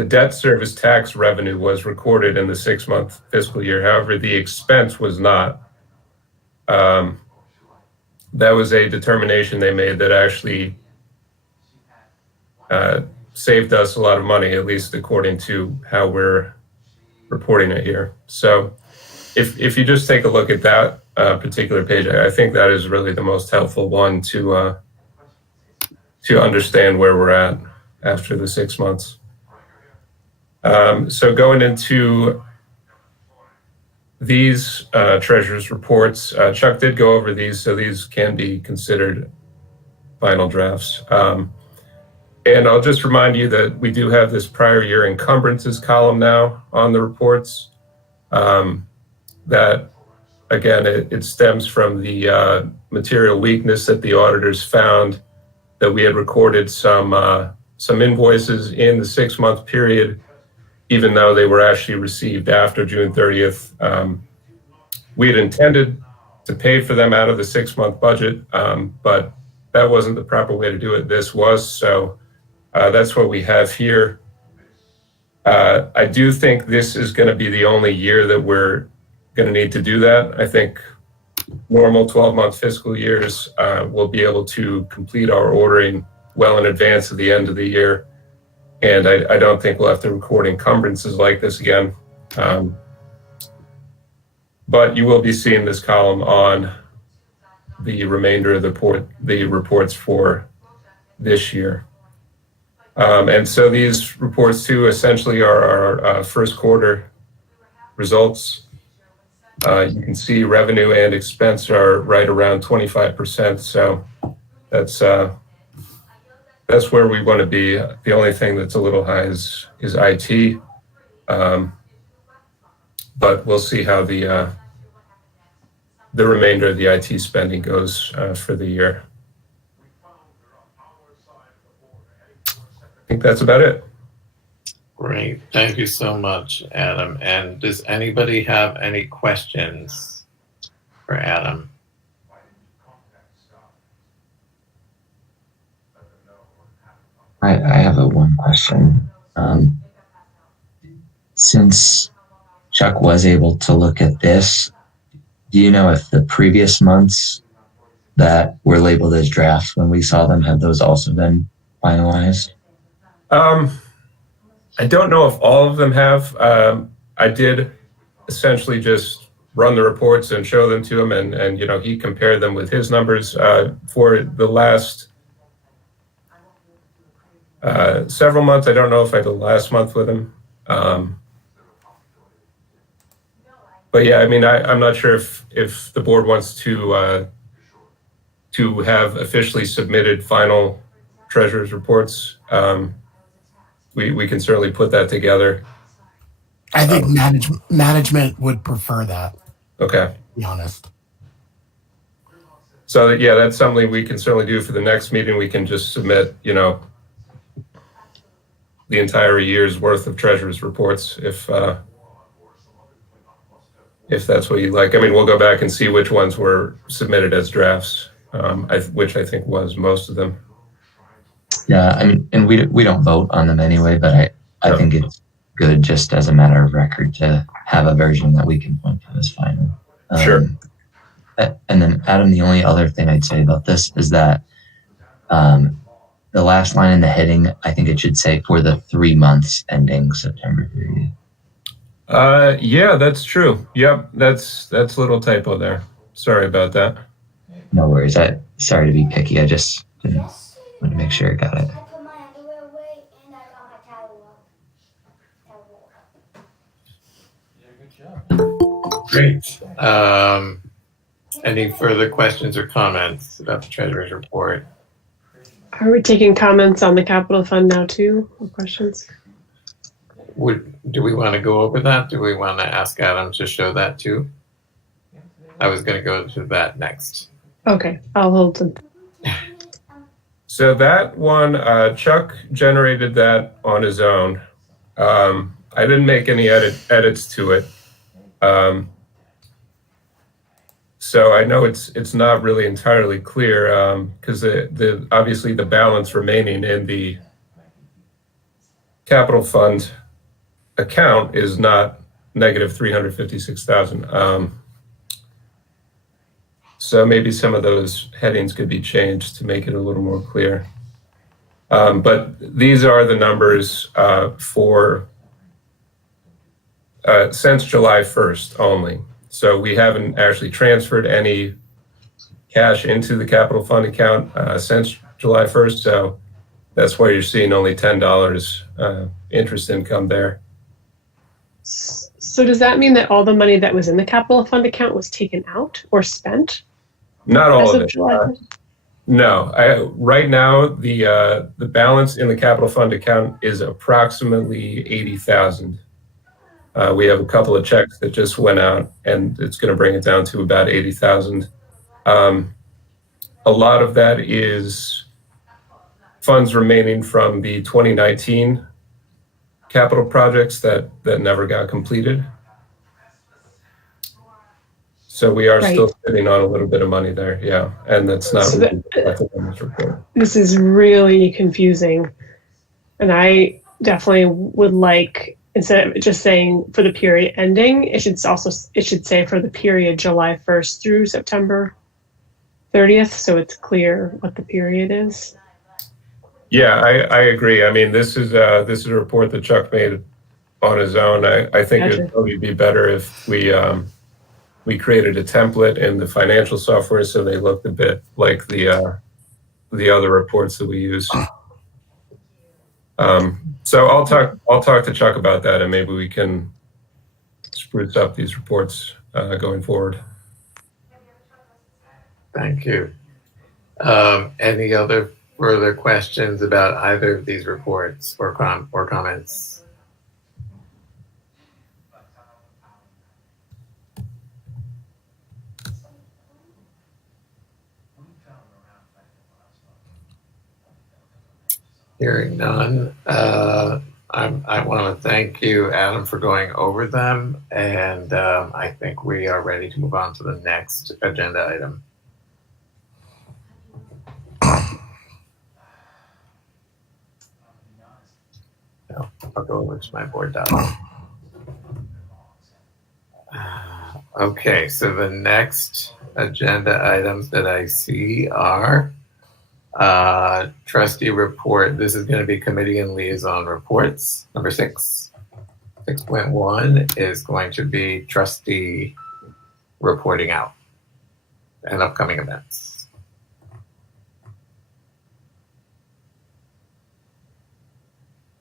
debt service tax revenue was recorded in the 6-month fiscal year. However, the expense was not. That was a determination they made that actually saved us a lot of money, at least according to how we're reporting it here. So if you just take a look at that particular page, I think that is really the most helpful one to understand where we're at after the 6 months. So going into these treasurer's reports, Chuck did go over these, so these can be considered final drafts. And I'll just remind you that we do have this prior year encumbrances column now on the reports. That, again, it stems from the material weakness that the auditors found, that we had recorded some invoices in the 6-month period, even though they were actually received after June 30th. We had intended to pay for them out of the 6-month budget, but that wasn't the proper way to do it. This was, so that's what we have here. I do think this is going to be the only year that we're going to need to do that. I think normal 12-month fiscal years, we'll be able to complete our ordering well in advance of the end of the year. And I don't think we'll have to record encumbrances like this again. But you will be seeing this column on the remainder of the reports for this year. And so these reports too essentially are our first quarter results. You can see revenue and expense are right around 25%. So that's where we want to be. The only thing that's a little high is IT. But we'll see how the remainder of the IT spending goes for the year. I think that's about it. Great. Thank you so much, Adam. And does anybody have any questions for Adam? I have one question. Since Chuck was able to look at this, do you know if the previous months that were labeled as drafts when we saw them, have those also been finalized? I don't know if all of them have. I did essentially just run the reports and show them to him, and he compared them with his numbers for the last several months. I don't know if I did the last month with him. But yeah, I mean, I'm not sure if the board wants to have officially submitted final treasurer's reports. We can certainly put that together. I think management would prefer that. Okay. To be honest. So yeah, that's something we can certainly do for the next meeting. We can just submit, the entire year's worth of treasurer's reports if that's what you like. I mean, we'll go back and see which ones were submitted as drafts, which I think was most of them. Yeah, I mean, and we don't vote on them anyway, but I think it's good just as a matter of record to have a version that we can point to as final. Sure. And then, Adam, the only other thing I'd say about this is that the last line in the heading, I think it should say for the 3 months ending September 30th. Yeah, that's true. Yep, that's a little typo there. Sorry about that. No worries. Sorry to be picky. I just didn't want to make sure I got it. Great. Any further questions or comments about the treasurer's report? Are we taking comments on the capital fund now too, or questions? Do we want to go over that? Do we want to ask Adam to show that too? I was going to go to that next. Okay, I'll hold them. So that one, Chuck generated that on his own. I didn't make any edits to it. So I know it's not really entirely clear because obviously the balance remaining in the capital fund account is not negative 356,000. So maybe some of those headings could be changed to make it a little more clear. But these are the numbers for since July 1st only. So we haven't actually transferred any cash into the capital fund account since July 1st. So that's why you're seeing only $10 interest income there. So does that mean that all the money that was in the capital fund account was taken out or spent? Not all of it. July? No, right now the balance in the capital fund account is approximately 80,000. We have a couple of checks that just went out, and it's going to bring it down to about 80,000. A lot of that is funds remaining from the 2019 capital projects that never got completed. So we are still sitting on a little bit of money there, yeah, and that's not really reflected in this report. This is really confusing, and I definitely would like, instead of just saying for the period ending, it should say for the period July 1st through September 30th, so it's clear what the period is. Yeah, I agree. I mean, this is a report that Chuck made on his own. I think Gotcha. it'd probably be better if we created a template in the financial software so they looked a bit like the other reports that we use. So I'll talk to Chuck about that, and maybe we can spruce up these reports going forward. Thank you. Any other further questions about either of these reports or comments? Hearing none, I want to thank you, Adam, for going over them, and I think we are ready to move on to the next agenda item. No, I'll go over to my board doc. Okay, so the next agenda items that I see are Trustee Report. This is going to be Committee and Liaison Reports. Number 6. 6.1 is going to be Trustee reporting out and upcoming events.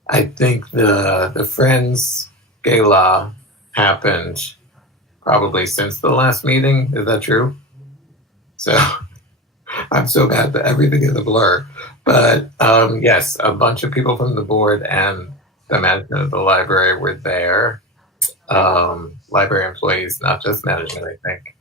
I think the Friends Gala happened probably since the last meeting. Is that true? So I'm so bad that everything is a blur. But yes, a bunch of people from the board and the management of the library were there. Library employees, not just management, I think.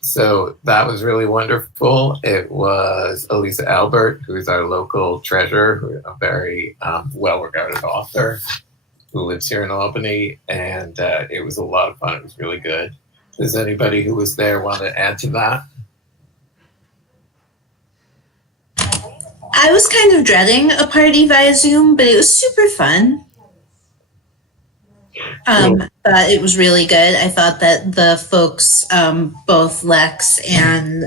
So that was really wonderful. It was Elisa Albert, who is our local treasurer, who is a very well-regarded author who lives here in Albany, and it was a lot of fun. It was really good. Does anybody who was there want to add to that? I was kind of dreading a party via Zoom, but it was super fun. But it was really good. I thought that the folks, both Lex and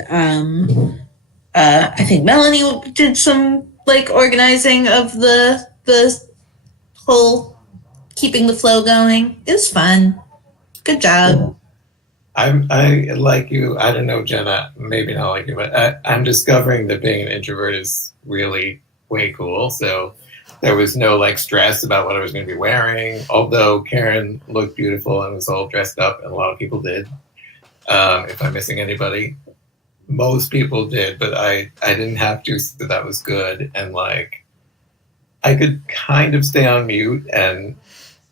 I think Melanie did some like organizing of the whole keeping the flow going. It was fun. Good job. I like you. I don't know, Jenna, maybe not like you, but I'm discovering that being an introvert is really way cool. So there was no like stress about what I was going to be wearing. Although Karen looked beautiful and was all dressed up, and a lot of people did. If I'm missing anybody, most people did, but I didn't have to, so that was good. And like, I could kind of stay on mute, and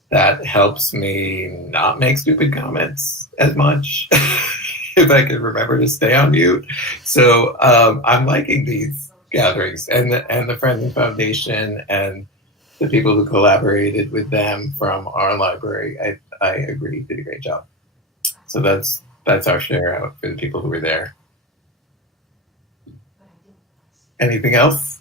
that helps me not make stupid comments as much if I can remember to stay on mute. So I'm liking these gatherings, and the Friends and Foundation and the people who collaborated with them from our library. I agree, did a great job. So that's our share out for the people who were there. Anything else?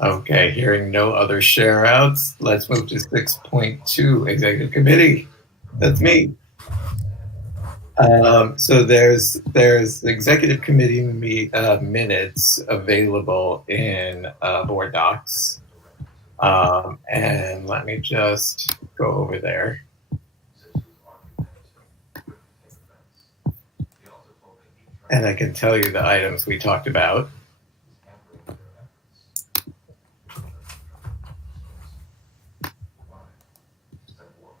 Okay, hearing no other share outs, let's move to 6.2, Executive Committee. That's me. So there's Executive Committee minutes available in Board Docs. And let me just go over there. And I can tell you the items we talked about.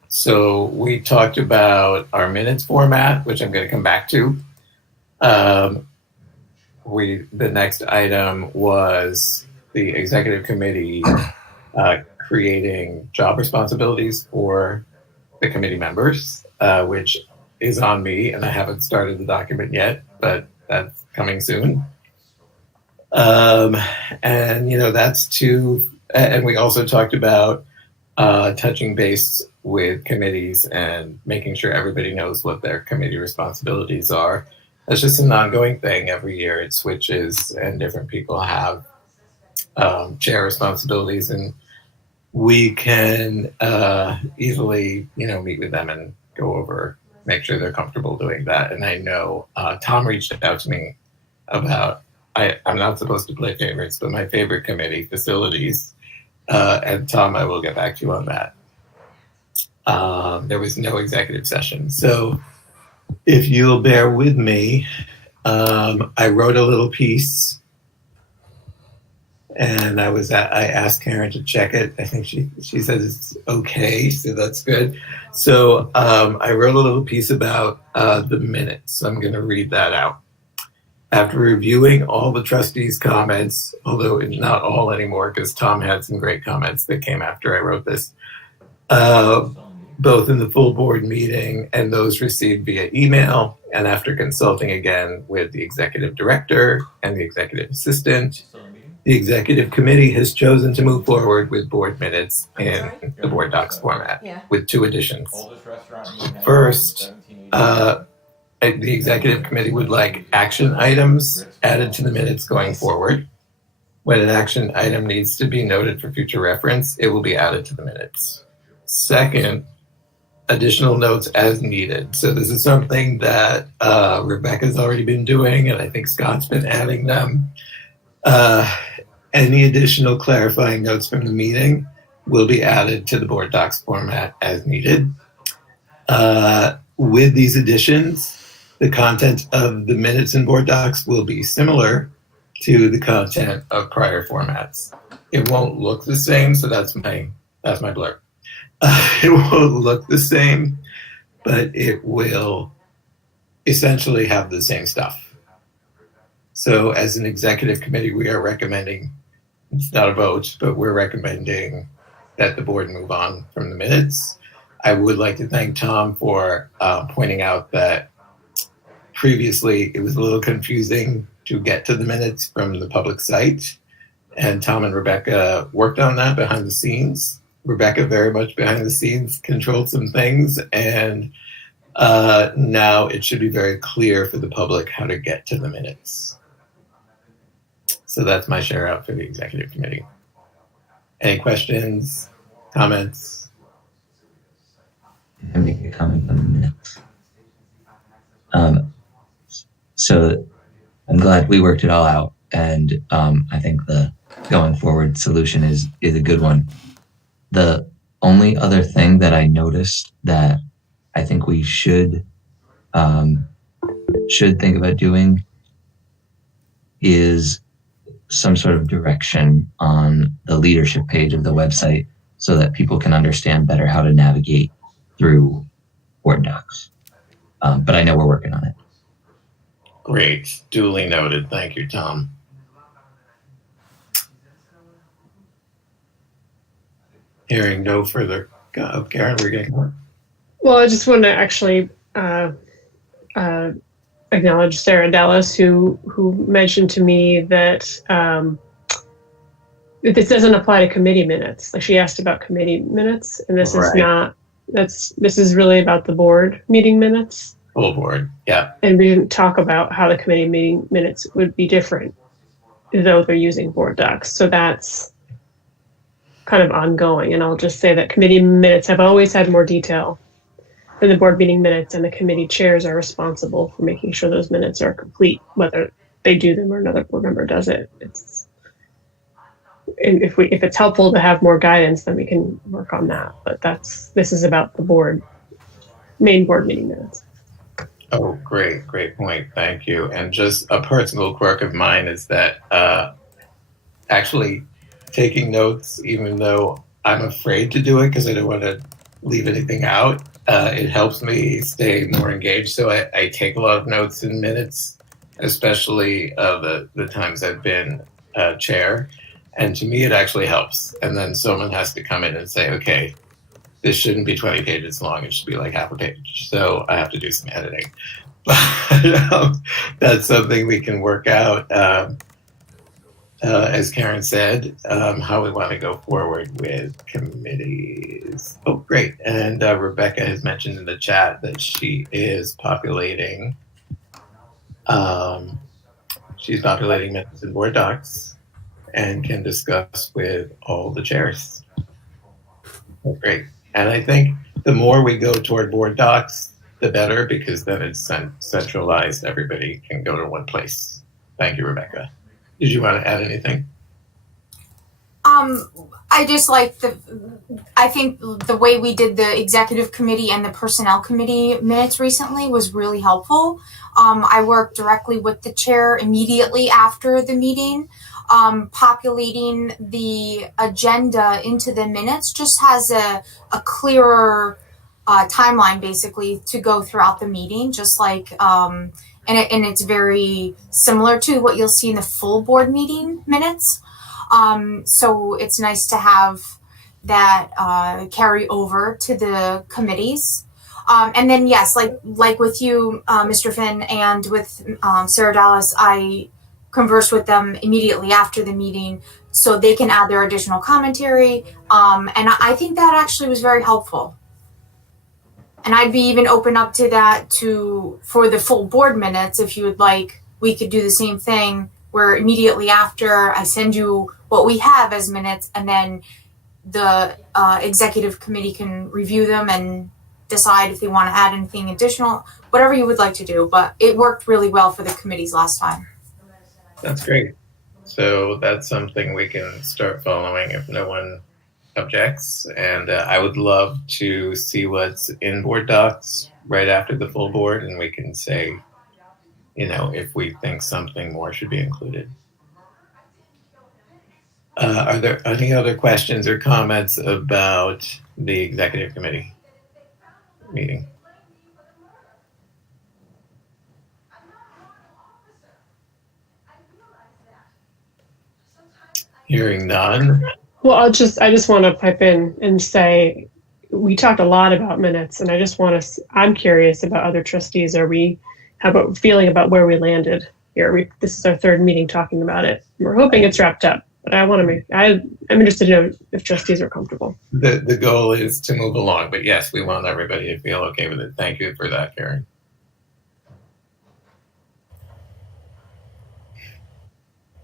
So we talked about our minutes format, which I'm going to come back to. The next item was the Executive Committee creating job responsibilities for the committee members, which is on me, and I haven't started the document yet, but that's coming soon. And that's two. And we also talked about touching base with committees and making sure everybody knows what their committee responsibilities are. That's just an ongoing thing. Every year it switches and different people have chair responsibilities, and we can easily, meet with them and go over, make sure they're comfortable doing that. And I know Tom reached out to me about, I'm not supposed to play favorites, but my favorite committee, facilities. And Tom, I will get back to you on that. There was no executive session. So if you'll bear with me, I wrote a little piece, and I asked Karen to check it. I think she said it's okay, so that's good. So I wrote a little piece about the minutes. So I'm going to read that out. After reviewing all the trustees' comments, although it's not all anymore because Tom had some great comments that came after I wrote this, both in the full board meeting and those received via email, and after consulting again with the executive director and the executive assistant, the executive committee has chosen to move forward with board minutes in the Board Docs format with two additions. First, the executive committee would like action items added to the minutes going forward. When an action item needs to be noted for future reference, it will be added to the minutes. Second, additional notes as needed. So this is something that Rebecca's already been doing, and I think Scott's been adding them. Any additional clarifying notes from the meeting will be added to the Board Docs format as needed. With these additions, the content of the minutes in Board Docs will be similar to the content of prior formats. It won't look the same, so that's my blurb. It won't look the same, but it will essentially have the same stuff. So as an executive committee, we are recommending, it's not a vote, but we're recommending that the board move on from the minutes. I would like to thank Tom for pointing out that previously it was a little confusing to get to the minutes from the public site, and Tom and Rebecca worked on that behind the scenes. Rebecca very much behind the scenes controlled some things, and now it should be very clear for the public how to get to the minutes. So that's my share out for the executive committee. Any questions, Comments? Can I make a comment on the minutes? So I'm glad we worked it all out, and I think the going forward solution is a good one. The only other thing that I noticed that I think we should think about doing is some sort of direction on the leadership page of the website so that people can understand better how to navigate through board docs. But I know we're working on it. Great. Duly noted. Thank you, Tom. Hearing no further. Karen, we're getting more. Well, I just want to actually acknowledge Sarah Dallas, who mentioned to me that this doesn't apply to committee minutes. Like, she asked about committee minutes, and this is not. This is really about the board meeting minutes. Full board, yeah. And we didn't talk about how the committee meeting minutes would be different, though they're using board docs. So that's kind of ongoing. And I'll just say that committee minutes have always had more detail than the board meeting minutes, and the committee chairs are responsible for making sure those minutes are complete, whether they do them or another board member does it. And if it's helpful to have more guidance, then we can work on that. But this is about the main board meeting minutes. Oh, great point. Thank you. And just a personal quirk of mine is that actually taking notes, even though I'm afraid to do it because I don't want to leave anything out, it helps me stay more engaged. So I take a lot of notes in minutes, especially the times I've been chair. And to me, it actually helps. And then someone has to come in and say, okay, this shouldn't be 20 pages long. It should be like half a page. So I have to do some editing. But that's something we can work out, as Karen said, how we want to go forward with committees. Oh, great. And Rebecca has mentioned in the chat that she is populating minutes and board docs and can discuss with all the chairs. Oh, great. And I think the more we go toward board docs, the better, because then it's centralized. Everybody can go to one place. Thank you, Rebecca. Did you want to add anything? I just like I think the way we did the executive committee and the personnel committee minutes recently was really helpful. I worked directly with the chair immediately after the meeting. Populating the agenda into the minutes just has a clearer timeline basically to go throughout the meeting, just like and it's very similar to what you'll see in the full board meeting minutes. So it's nice to have that carry over to the committees. And then yes, like with you, Mr. Finn, and with Sarah Dallas, I converse with them immediately after the meeting so they can add their additional commentary. And I think that actually was very helpful. And I'd be even open up to that for the full board minutes. If you would like, we could do the same thing where immediately after I send you what we have as minutes, and then the executive committee can review them and decide if they want to add anything additional, whatever you would like to do. But it worked really well for the committees last time. That's great. So that's something we can start following if no one objects. And I would love to see what's in board docs right after the full board, and we can say, if we think something more should be included. Are there any other questions or comments about the executive committee meeting? Hearing none. Well, I just want to pipe in and say we talked a lot about minutes, and I'm curious about other trustees. How about feeling about where we landed here? This is our third meeting talking about it. We're hoping it's wrapped up, but I'm interested to know if trustees are comfortable. The goal is to move along, but yes, we want everybody to feel okay with it. Thank you for that, Karen.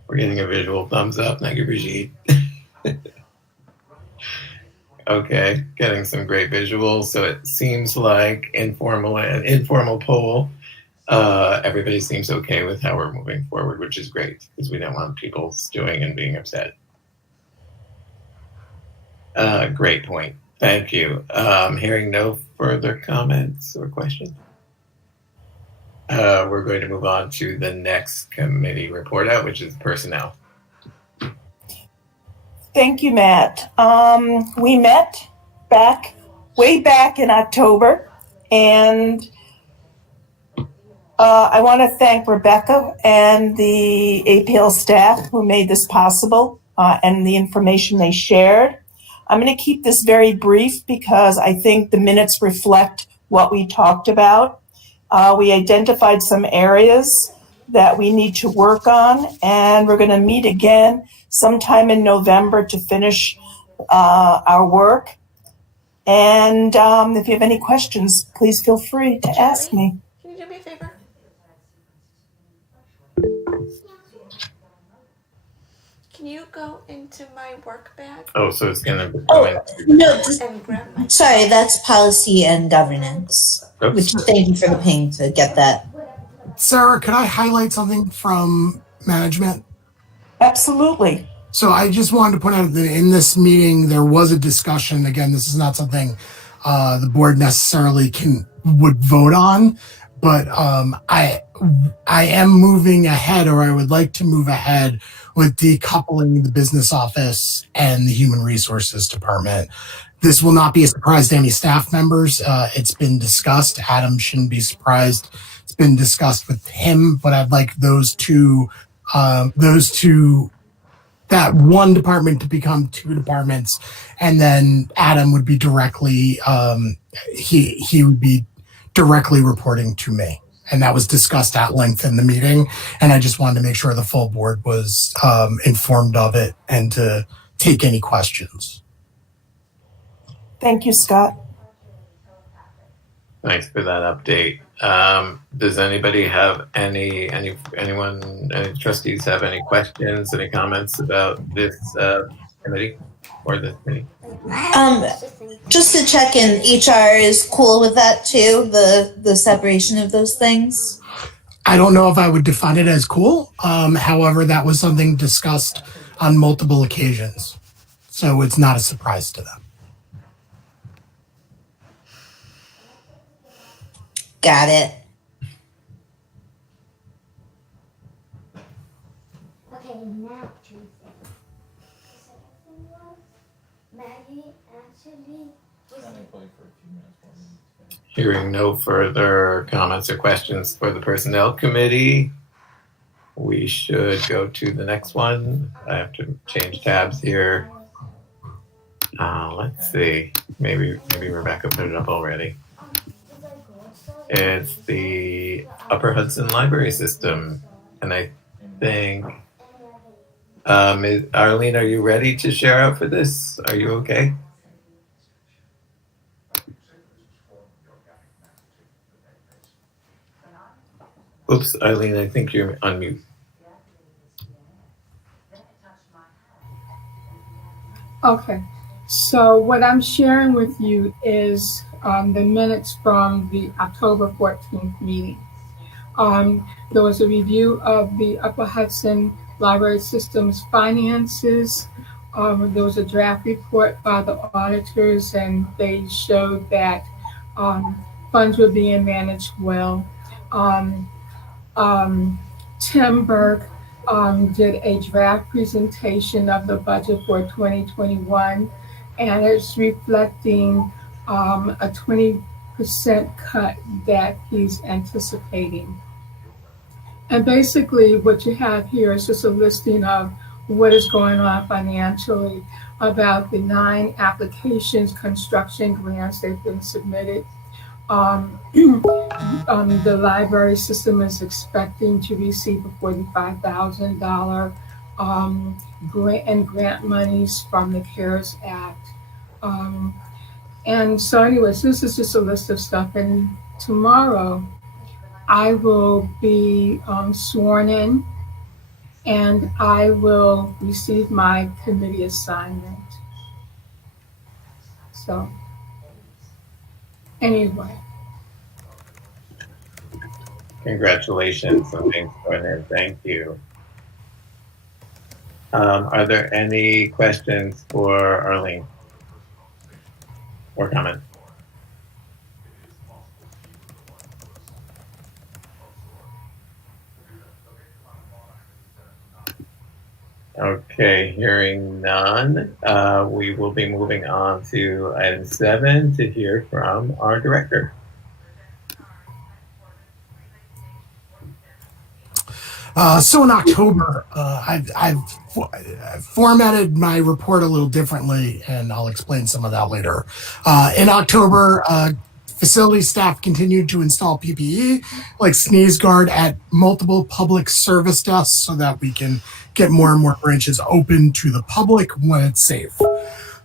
We're getting a visual thumbs up. Thank you, Brigitte. Okay, getting some great visuals. So it seems like an informal poll. Everybody seems okay with how we're moving forward, which is great because we don't want people stewing and being upset. Great point. Thank you. Hearing no further comments or questions, we're going to move on to the next committee report out, which is personnel. Thank you, Matt. We met way back in October, and I want to thank Rebecca and the APL staff who made this possible and the information they shared. I'm going to keep this very brief because I think the minutes reflect what we talked about. We identified some areas that we need to work on, and we're going to meet again sometime in November to finish our work. And if you have any questions, please feel free to ask me. Can you do me a favor? Can you go into my work bag? Oh, so it's going to go in. No, And grab my... sorry, that's policy and governance. Oops. Which thank you for the ping to get that. Sarah, could I highlight something from management? Absolutely. So I just wanted to point out that in this meeting, there was a discussion. Again, this is not something the board necessarily would vote on, but I am moving ahead, or I would like to move ahead with decoupling the business office and the human resources department. This will not be a surprise to any staff members. It's been discussed. Adam shouldn't be surprised. It's been discussed with him, but I'd like that one department to become two departments, and then Adam would be directly he would be directly reporting to me, and that was discussed at length in the meeting. And I just wanted to make sure the full board was informed of it and to take any questions. Thank you, Scott. Thanks for that update. Does anybody have any trustees have any questions, any comments about this committee or this committee? Just to check in, HR is cool with that too, the separation of those things? I don't know if I would define it as cool. However, that was something discussed on multiple occasions, so it's not a surprise to them. Got it. Okay, now Tuesday. Maggie actually. Hearing no further comments or questions for the personnel committee, we should go to the next one. I have to change tabs here. Let's see. Maybe Rebecca put it up already. It's the Upper Hudson Library System, and I think, Arlene, are you ready to share out for this? Are you okay? Oops, Arlene, I think you're on mute. Okay, so what I'm sharing with you is the minutes from the October 14th meeting. There was a review of the Upper Hudson Library System's finances. There was a draft report by the auditors, and they showed that funds were being managed well. Tim Burke did a draft presentation of the budget for 2021, and it's reflecting a 20% cut that he's anticipating. And basically what you have here is just a listing of what is going on financially about the 9 applications, construction grants that have been submitted. The library system is expecting to receive a $45,000 grant monies from the CARES Act. And so anyways, this is just a list of stuff. And tomorrow I will be sworn in, and I will receive my committee assignment. So, anyway. Congratulations and thanks, Gordon. Thank you. Are there any questions for Arlene or comments? Okay, hearing none, we will be moving on to item 7 to hear from our director. So in October, I've formatted my report a little differently, and I'll explain some of that later. In October, facility staff continued to install PPE like sneeze guard at multiple public service desks so that we can get more and more branches open to the public when it's safe.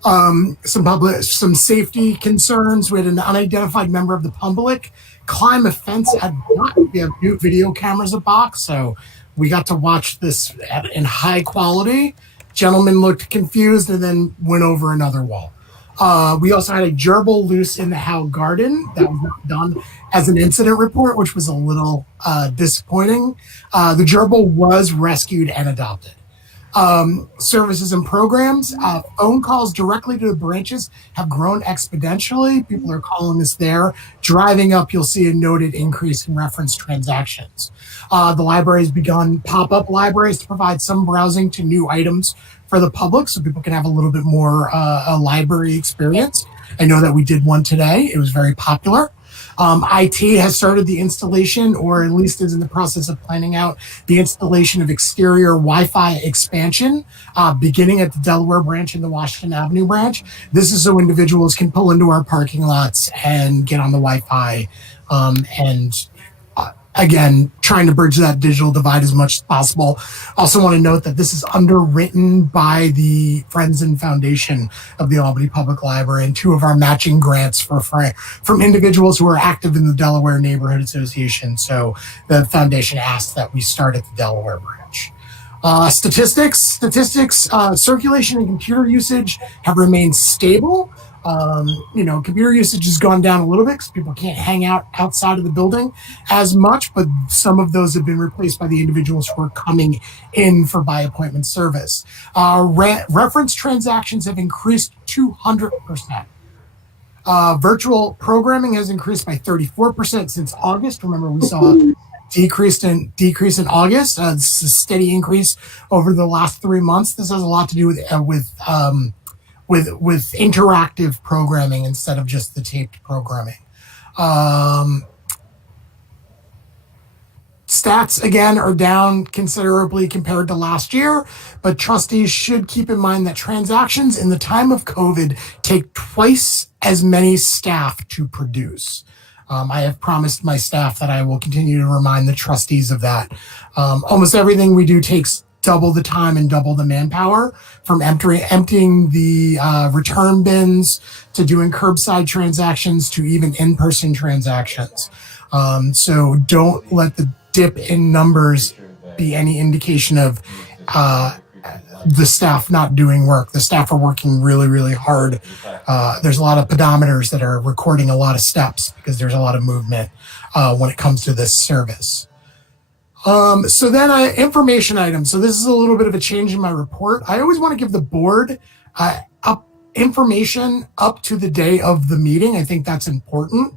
Some safety concerns. We had an unidentified member of the public climb a fence at Box. We have new video cameras at Box, so we got to watch this in high quality. Gentleman looked confused and then went over another wall. We also had a gerbil loose in the Howe Garden that was not done as an incident report, which was a little disappointing. The gerbil was rescued and adopted. Services and programs, phone calls directly to the branches have grown exponentially. People are calling us there. Driving up, you'll see a noted increase in reference transactions. The library has begun pop-up libraries to provide some browsing to new items for the public so people can have a little bit more a library experience. I know that we did one today. It was very popular. IT has started the installation, or at least is in the process of planning out the installation of exterior Wi-Fi expansion, beginning at the Delaware branch and the Washington Avenue branch. This is so individuals can pull into our parking lots and get on the Wi-Fi, again, trying to bridge that digital divide as much as possible. Also want to note that this is underwritten by the Friends and Foundation of the Albany Public Library and 2 of our matching grants from individuals who are active in the Delaware Neighborhood Association. So the foundation asked that we start at the Delaware branch. Statistics, circulation and computer usage have remained stable. Computer usage has gone down a little bit because people can't hang out outside of the building as much, but some of those have been replaced by the individuals who are coming in for by appointment service. Reference transactions have increased 200%. Virtual programming has increased by 34% since August. Remember, we saw a decrease in August. It's a steady increase over the last 3 months. This has a lot to do with interactive programming instead of just the taped programming. Stats, again, are down considerably compared to last year, but trustees should keep in mind that transactions in the time of COVID take twice as many staff to produce. I have promised my staff that I will continue to remind the trustees of that. Almost everything we do takes double the time and double the manpower, from emptying the return bins to doing curbside transactions to even in-person transactions. So don't let the dip in numbers be any indication of the staff not doing work. The staff are working really, really hard. There's a lot of pedometers that are recording a lot of steps because there's a lot of movement when it comes to this service. So then information items. So this is a little bit of a change in my report. I always want to give the board information up to the day of the meeting. I think that's important.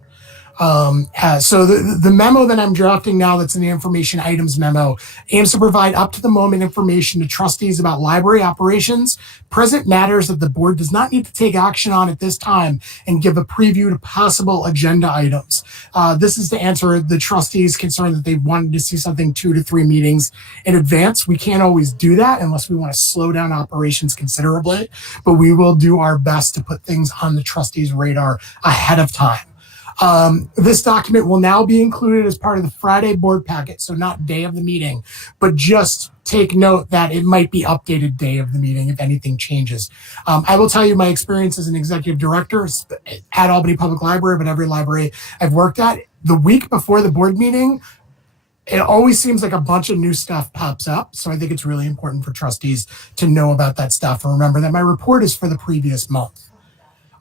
So the memo that I'm drafting now that's in the information items memo aims to provide up to the moment information to trustees about library operations, present matters that the board does not need to take action on at this time, and give a preview to possible agenda items. This is to answer the trustees' concern that they wanted to see something 2 to 3 meetings in advance. We can't always do that unless we want to slow down operations considerably, but we will do our best to put things on the trustees' radar ahead of time. This document will now be included as part of the Friday board packet, so not day of the meeting, but just take note that it might be updated day of the meeting if anything changes. I will tell you my experience as an executive director at Albany Public Library, but every library I've worked at, the week before the board meeting, it always seems like a bunch of new stuff pops up. So I think it's really important for trustees to know about that stuff and remember that my report is for the previous month.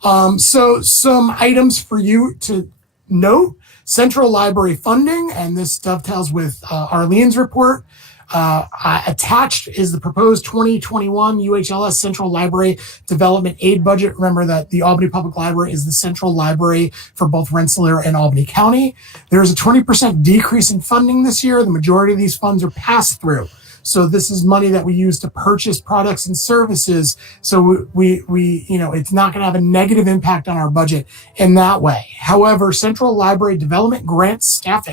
So some items for you to note: central library funding, and this dovetails with Arlene's report. Attached is the proposed 2021 UHLS Central Library Development Aid Budget. Remember that the Albany Public Library is the central library for both Rensselaer and Albany County. There is a 20% decrease in funding this year. The majority of these funds are passed through. So this is money that we use to purchase products and services. So we it's not going to have a negative impact on our budget in that way. However, central library development grants have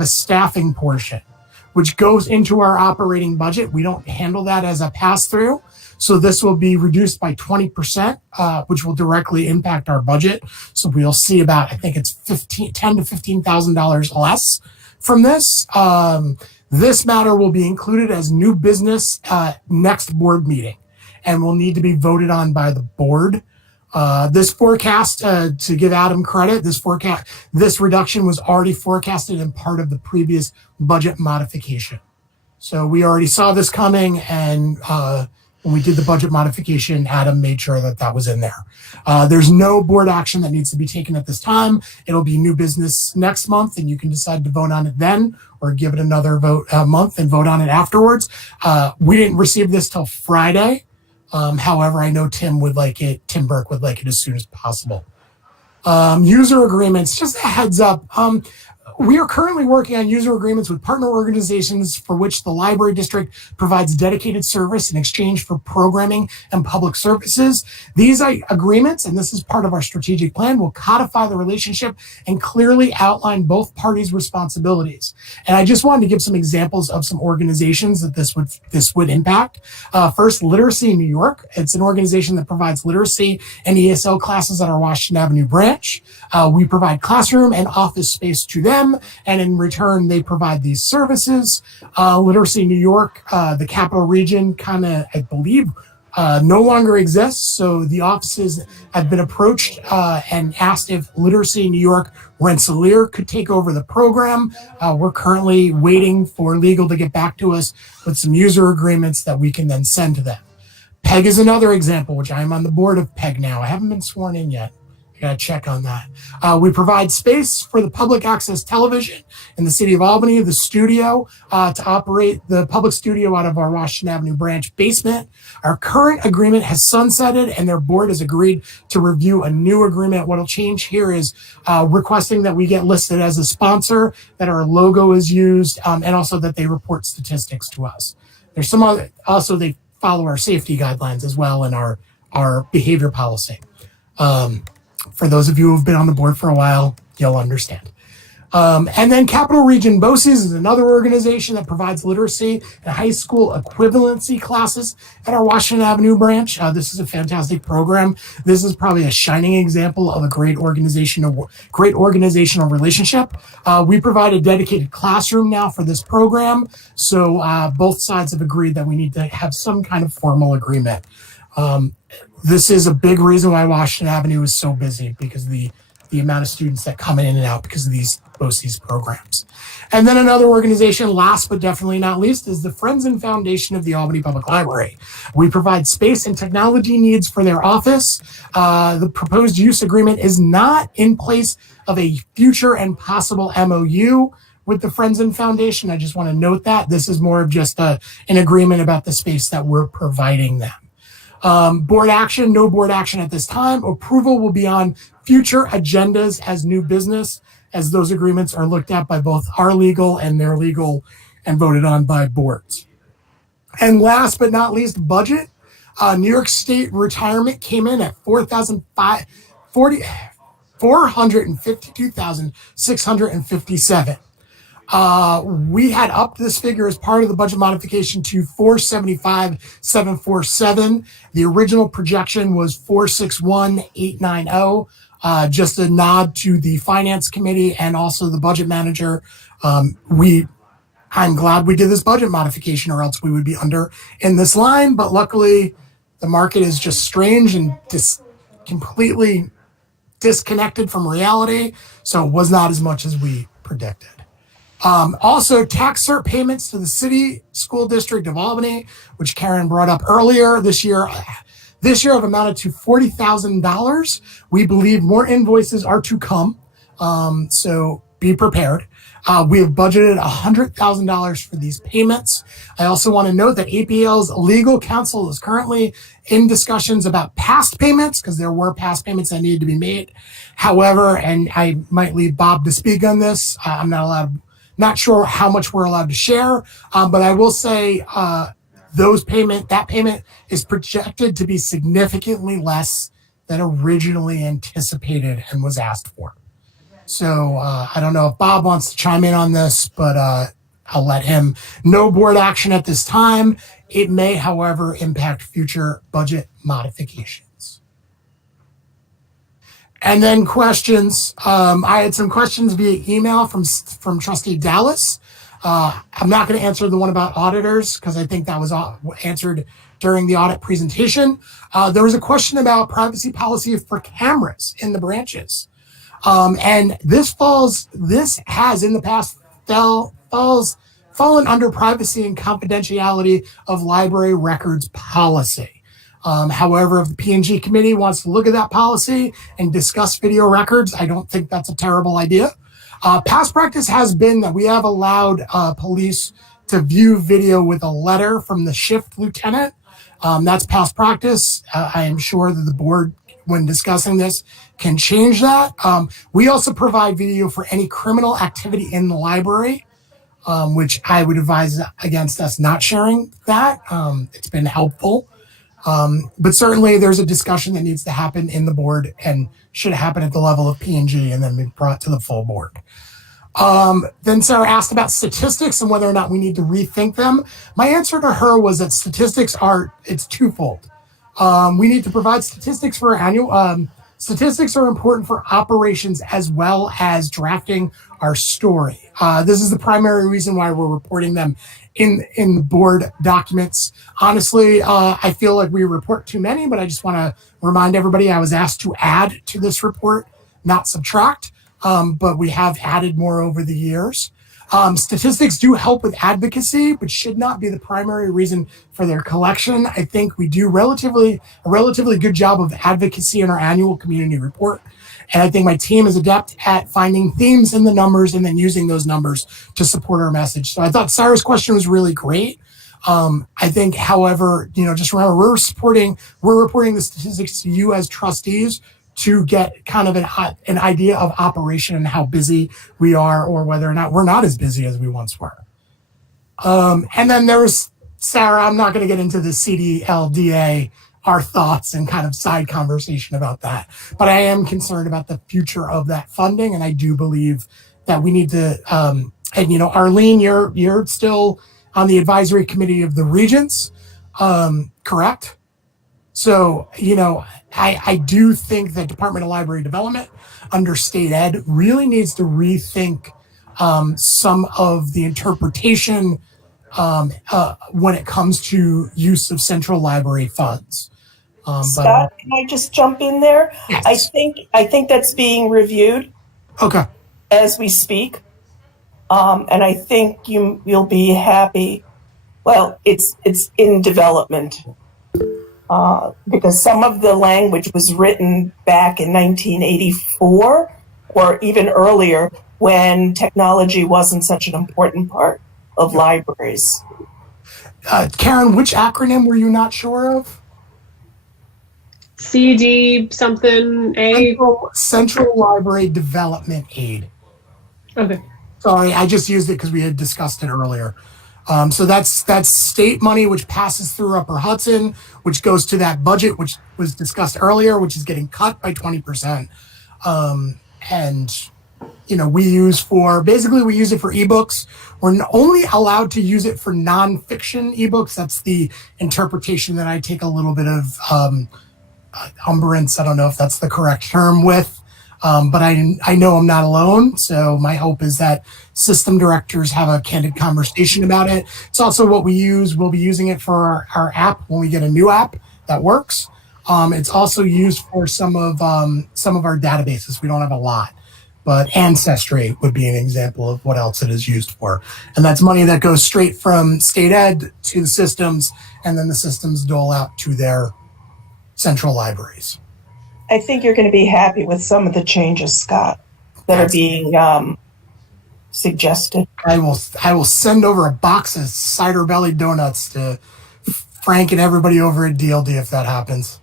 a staffing portion, which goes into our operating budget. We don't handle that as a pass-through. So this will be reduced by 20%, which will directly impact our budget. So we'll see about, I think it's $10,000 to $15,000 less from this. This matter will be included as new business next board meeting and will need to be voted on by the board. This forecast, to give Adam credit, this reduction was already forecasted in part of the previous budget modification. So we already saw this coming, and when we did the budget modification, Adam made sure that that was in there. There's no board action that needs to be taken at this time. It'll be new business next month, and you can decide to vote on it then or give it another month and vote on it afterwards. We didn't receive this till Friday. However, I know Tim Burke would like it as soon as possible. User agreements, just a heads up. We are currently working on user agreements with partner organizations for which the library district provides dedicated service in exchange for programming and public services. These agreements, and this is part of our strategic plan, will codify the relationship and clearly outline both parties' responsibilities. And I just wanted to give some examples of some organizations that this would impact. First, Literacy New York. It's an organization that provides literacy and ESL classes at our Washington Avenue branch. We provide classroom and office space to them, and in return, they provide these services. Literacy New York, the capital region, I believe, no longer exists. So the offices have been approached and asked if Literacy New York Rensselaer could take over the program. We're currently waiting for legal to get back to us with some user agreements that we can then send to them. PEG is another example, which I am on the board of PEG now. I haven't been sworn in yet. I gotta check on that. We provide space for the public access television in the city of Albany, the studio, to operate the public studio out of our Washington Avenue branch basement. Our current agreement has sunsetted, and their board has agreed to review a new agreement. What'll change here is requesting that we get listed as a sponsor, that our logo is used, and also that they report statistics to us. There's some other, also they follow our safety guidelines as well and our behavior policy. For those of you who have been on the board for a while, you'll understand. And then Capital Region BOCES is another organization that provides literacy and high school equivalency classes at our Washington Avenue branch. This is a fantastic program. This is probably a shining example of a great organizational relationship. We provide a dedicated classroom now for this program. So both sides have agreed that we need to have some kind of formal agreement. This is a big reason why Washington Avenue is so busy, because of the amount of students that come in and out because of these BOCES programs. And then another organization, last but definitely not least, is the Friends and Foundation of the Albany Public Library. We provide space and technology needs for their office. The proposed use agreement is not in place of a future and possible MOU with the Friends and Foundation. I just want to note that. This is more of just an agreement about the space that we're providing them. Board action, no board action at this time. Approval will be on future agendas as new business, as those agreements are looked at by both our legal and their legal and voted on by boards. And last but not least, budget. New York State retirement came in at $452,657. We had upped this figure as part of the budget modification to $475,747. The original projection was $461,890. Just a nod to the finance committee and also the budget manager. I'm glad we did this budget modification, or else we would be under in this line. But luckily, the market is just strange and completely disconnected from reality. So it was not as much as we predicted. Also, tax cert payments to the City School District of Albany, which Karen brought up earlier this year. this year have amounted to $40,000. We believe more invoices are to come, so be prepared. We have budgeted $100,000 for these payments. I also want to note that APL's legal counsel is currently in discussions about past payments, because there were past payments that needed to be made. However, and I might leave Bob to speak on this, I'm not sure how much we're allowed to share, but I will say that payment is projected to be significantly less than originally anticipated and was asked for. So I don't know if Bob wants to chime in on this, but I'll let him. No board action at this time. It may, however, impact future budget modifications. And then questions. I had some questions via email from Trustee Dallas. I'm not going to answer the one about auditors because I think that was answered during the audit presentation. There was a question about privacy policy for cameras in the branches. And this has in the past fallen under privacy and confidentiality of library records policy. However, if the P&G committee wants to look at that policy and discuss video records, I don't think that's a terrible idea. Past practice has been that we have allowed police to view video with a letter from the shift lieutenant. That's past practice. I am sure that the board, when discussing this, can change that. We also provide video for any criminal activity in the library, which I would advise against us not sharing that. It's been helpful. But certainly there's a discussion that needs to happen in the board and should happen at the level of P&G and then be brought to the full board. Then Sarah asked about statistics and whether or not we need to rethink them. My answer to her was that it's twofold. We need to provide statistics for annual. Statistics are important for operations as well as drafting our story. This is the primary reason why we're reporting them in board documents. Honestly, I feel like we report too many, but I just want to remind everybody I was asked to add to this report, not subtract, but we have added more over the years. Statistics do help with advocacy, but should not be the primary reason for their collection. I think we do a relatively good job of advocacy in our annual community report. And I think my team is adept at finding themes in the numbers and then using those numbers to support our message. So I thought Sarah's question was really great. I think, however, just remember, we're reporting the statistics to you as trustees to get kind of an idea of operation and how busy we are, or whether or not we're not as busy as we once were. And then there was Sarah. I'm not going to get into the CDLDA, our thoughts and kind of side conversation about that, but I am concerned about the future of that funding, and I do believe that we need to. And Arlene, you're still on the advisory committee of the Regents, correct? So, I do think that Department of Library Development under state ed really needs to rethink some of the interpretation when it comes to use of central library funds. Scott, can I just jump in there? Yes. I think that's being reviewed. Okay. As we speak. And I think you'll be happy. Well, it's in development. Because some of the language was written back in 1984 or even earlier, when technology wasn't such an important part of libraries. Karen, which acronym were you not sure of? CD something A? Central Library Development Aid. Okay. Sorry, I just used it because we had discussed it earlier. So that's state money, which passes through Upper Hudson, which goes to that budget, which was discussed earlier, which is getting cut by 20%. And, we use it for ebooks. We're only allowed to use it for nonfiction ebooks. That's the interpretation that I take a little bit of umbrance. I don't know if that's the correct term with. But I know I'm not alone. So my hope is that system directors have a candid conversation about it. It's also what we use. We'll be using it for our app when we get a new app that works. It's also used for some of our databases. We don't have a lot, but Ancestry would be an example of what else it is used for. And that's money that goes straight from state ed to the systems, and then the systems dole out to their central libraries. I think you're going to be happy with some of the changes, Scott, that are being suggested. I will send over a box of cider belly donuts to Frank and everybody over at DLD if that happens.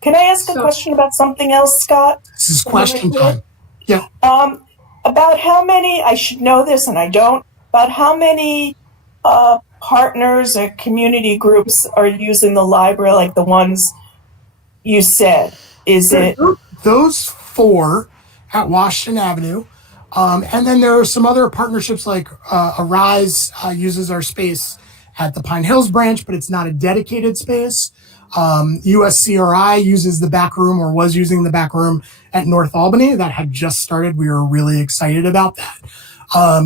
Can I ask a question about something else, Scott? This is question time. Yeah. About how many, I should know this and I don't, about how many partners or community groups are using the library, like the ones you said? Is it those 4 at Washington Avenue? And then there are some other partnerships like Arise uses our space at the Pine Hills branch, but it's not a dedicated space. USCRI uses the back room or was using the back room at North Albany. That had just started. We were really excited about that.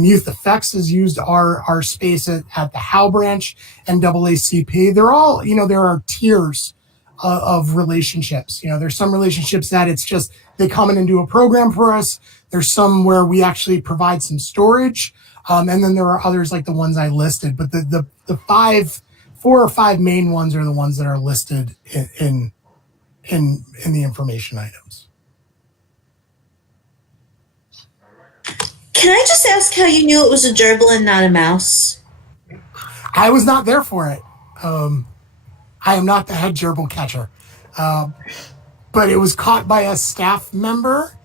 Youth Effects has used our space at the Howe branch and NAACP. They're all, there are tiers of relationships. There's some relationships that it's just they come in and do a program for us. There's some where we actually provide some storage. And then there are others like the ones I listed. But the 4 or 5 main ones are the ones that are listed in the information items. Can I just ask how you knew it was a gerbil and not a mouse? I was not there for it. I am not the head gerbil catcher. But it was caught by a staff member,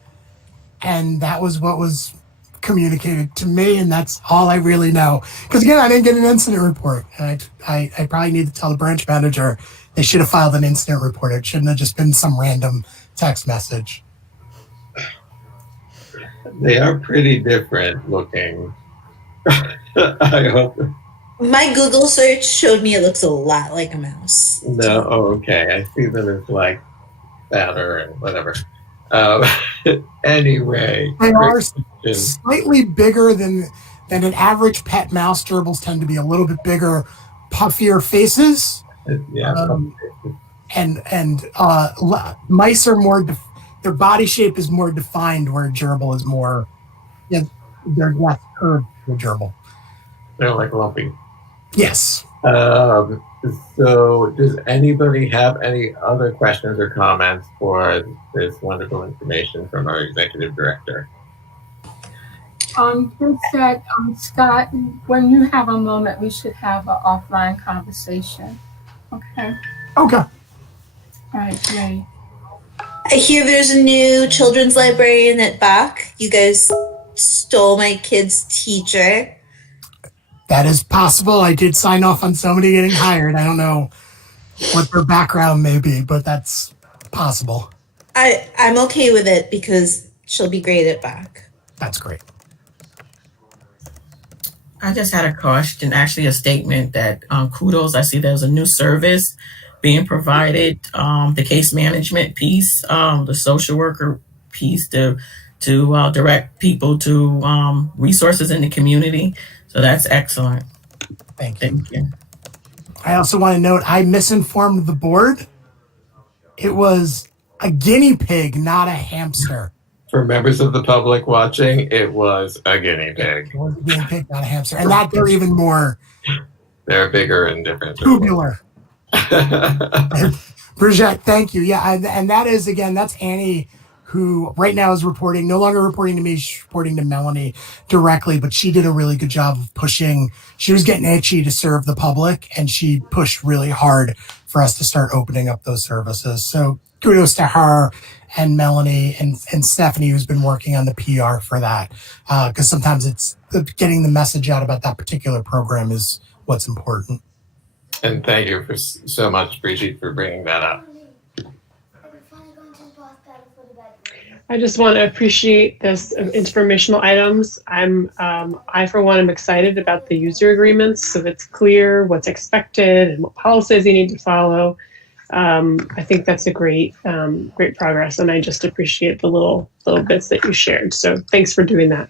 and that was what was communicated to me, and that's all I really know. Because again, I didn't get an incident report. And I probably need to tell the branch manager they should have filed an incident report. It shouldn't have just been some random text message. They are pretty different looking. I hope. My Google search showed me it looks a lot like a mouse. No, okay. I see them as like fatter and whatever. Anyway, they are slightly bigger than an average pet mouse. Gerbils tend to be a little bit bigger, puffier faces. Yeah. And mice are more. Their body shape is more defined, where a gerbil is more. Yeah, they're less curved than a gerbil. They're like lumpy. Yes. So does anybody have any other questions or comments for this wonderful information from our executive director? Just that, Scott, when you have a moment, we should have an offline conversation. Okay. Okay. All right, great. I hear there's a new children's librarian at Bach. You guys stole my kid's teacher. That is possible. I did sign off on somebody getting hired. I don't know what their background may be, but that's possible. I'm okay with it because she'll be great at Bach. That's great. I just had a question, actually a statement that kudos. I see there's a new service being provided, the case management piece, the social worker piece to direct people to resources in the community. So that's excellent. Thank you. I also want to note, I misinformed the board. It was a guinea pig, not a hamster. For members of the public watching, it was a guinea pig. It was a guinea pig, not a hamster. And that they're even more... They're bigger and different. Tubular. Bridget, thank you. Yeah, and that is, again, that's Annie, who right now is reporting, no longer reporting to me, she's reporting to Melanie directly, but she did a really good job of pushing. She was getting itchy to serve the public, and she pushed really hard for us to start opening up those services. So kudos to her and Melanie and Stephanie, who's been working on the PR for that. Because sometimes it's getting the message out about that particular program is what's important. And thank you so much, Brigitte, for bringing that up. I just want to appreciate this informational items. I for one am excited about the user agreements, so it's clear what's expected and what policies you need to follow. I think that's a great progress, and I just appreciate the little bits that you shared. So thanks for doing that.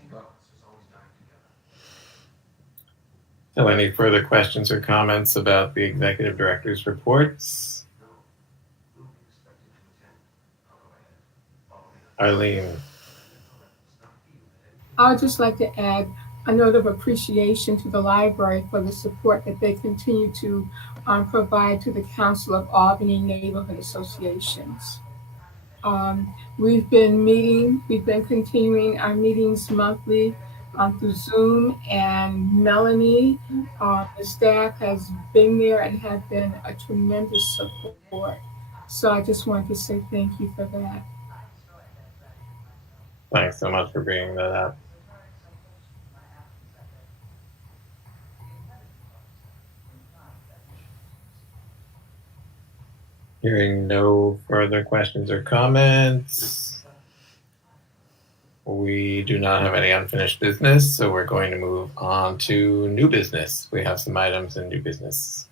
So any further questions or comments about the executive director's reports? Arlene. I would just like to add a note of appreciation to the library for the support that they continue to provide to the Council of Albany Neighborhood Associations. We've been continuing our meetings monthly through Zoom, and Melanie, the staff, has been there and have been a tremendous support. So I just wanted to say thank you for that. Thanks so much for bringing that up. Hearing no further questions or comments, we do not have any unfinished business, so we're going to move on to new business. We have some items in new business.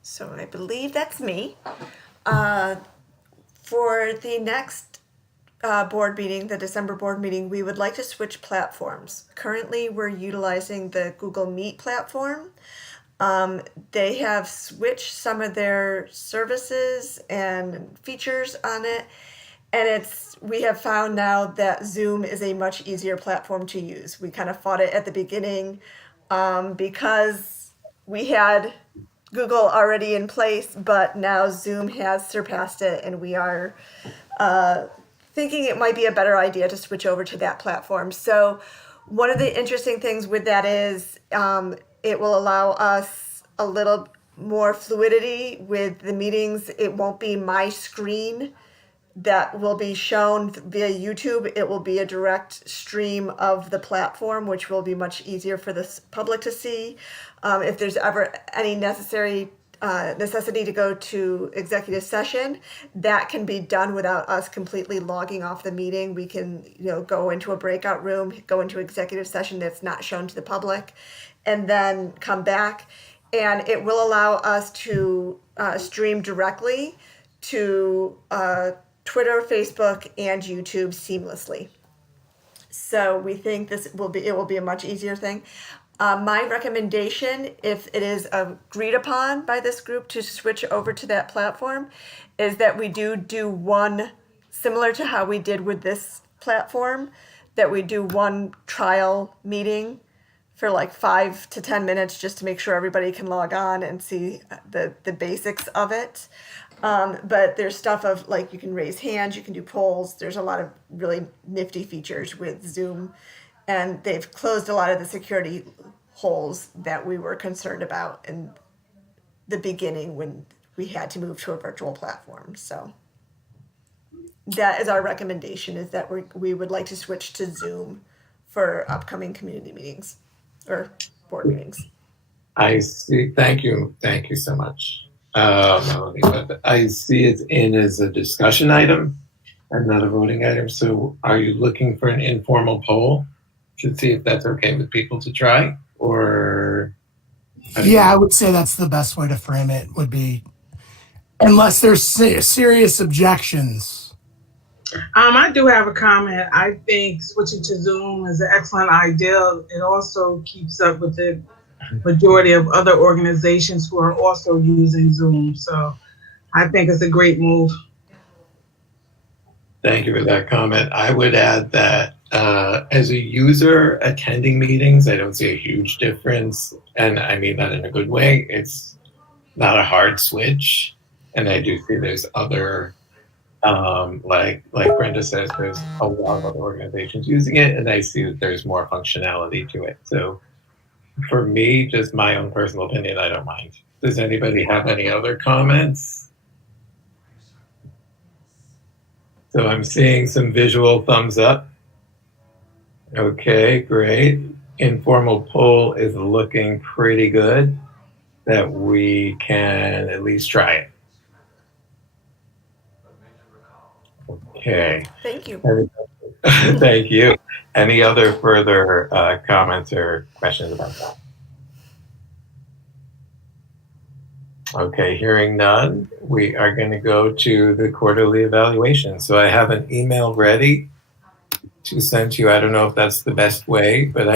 So I believe that's me. For the next board meeting, the December board meeting, we would like to switch platforms. Currently, we're utilizing the Google Meet platform. They have switched some of their services and features on it, and we have found now that Zoom is a much easier platform to use. We kind of fought it at the beginning because we had Google already in place, but now Zoom has surpassed it, and we are thinking it might be a better idea to switch over to that platform. So one of the interesting things with that is it will allow us a little more fluidity with the meetings. It won't be my screen that will be shown via YouTube. It will be a direct stream of the platform, which will be much easier for the public to see. If there's ever any necessity to go to executive session, that can be done without us completely logging off the meeting. We can, go into a breakout room, go into executive session that's not shown to the public, and then come back. And it will allow us to stream directly to Twitter, Facebook, and YouTube seamlessly. So we think it will be a much easier thing. My recommendation, if it is agreed upon by this group to switch over to that platform, is that we do one, similar to how we did with this platform, that we do one trial meeting for like 5 to 10 minutes just to make sure everybody can log on and see the basics of it. But there's stuff of like you can raise hands, you can do polls. There's a lot of really nifty features with Zoom, and they've closed a lot of the security holes that we were concerned about in the beginning when we had to move to a virtual platform. So that is our recommendation, is that we would like to switch to Zoom for upcoming community meetings or board meetings. I see. Thank you. Thank you so much, Melanie. But I see it in as a discussion item and not a voting item. So are you looking for an informal poll to see if that's okay with people to try? Or yeah, I would say that's the best way to frame it, would be, unless there's serious objections. I do have a comment. I think switching to Zoom is an excellent idea. It also keeps up with the majority of other organizations who are also using Zoom. So I think it's a great move. Thank you for that comment. I would add that as a user attending meetings, I don't see a huge difference. And I mean that in a good way. It's not a hard switch. And I do see there's other, like Brenda says, there's a lot of other organizations using it. And I see that there's more functionality to it. So for me, just my own personal opinion, I don't mind. Does anybody have any other comments? So I'm seeing some visual thumbs up. Okay, great. Informal poll is looking pretty good, that we can at least try it. Okay. Thank you. Thank you. Any other further comments or questions about that? Okay, hearing none, we are going to go to the quarterly evaluation. So I have an email ready to send to you. I don't know if that's the best way, but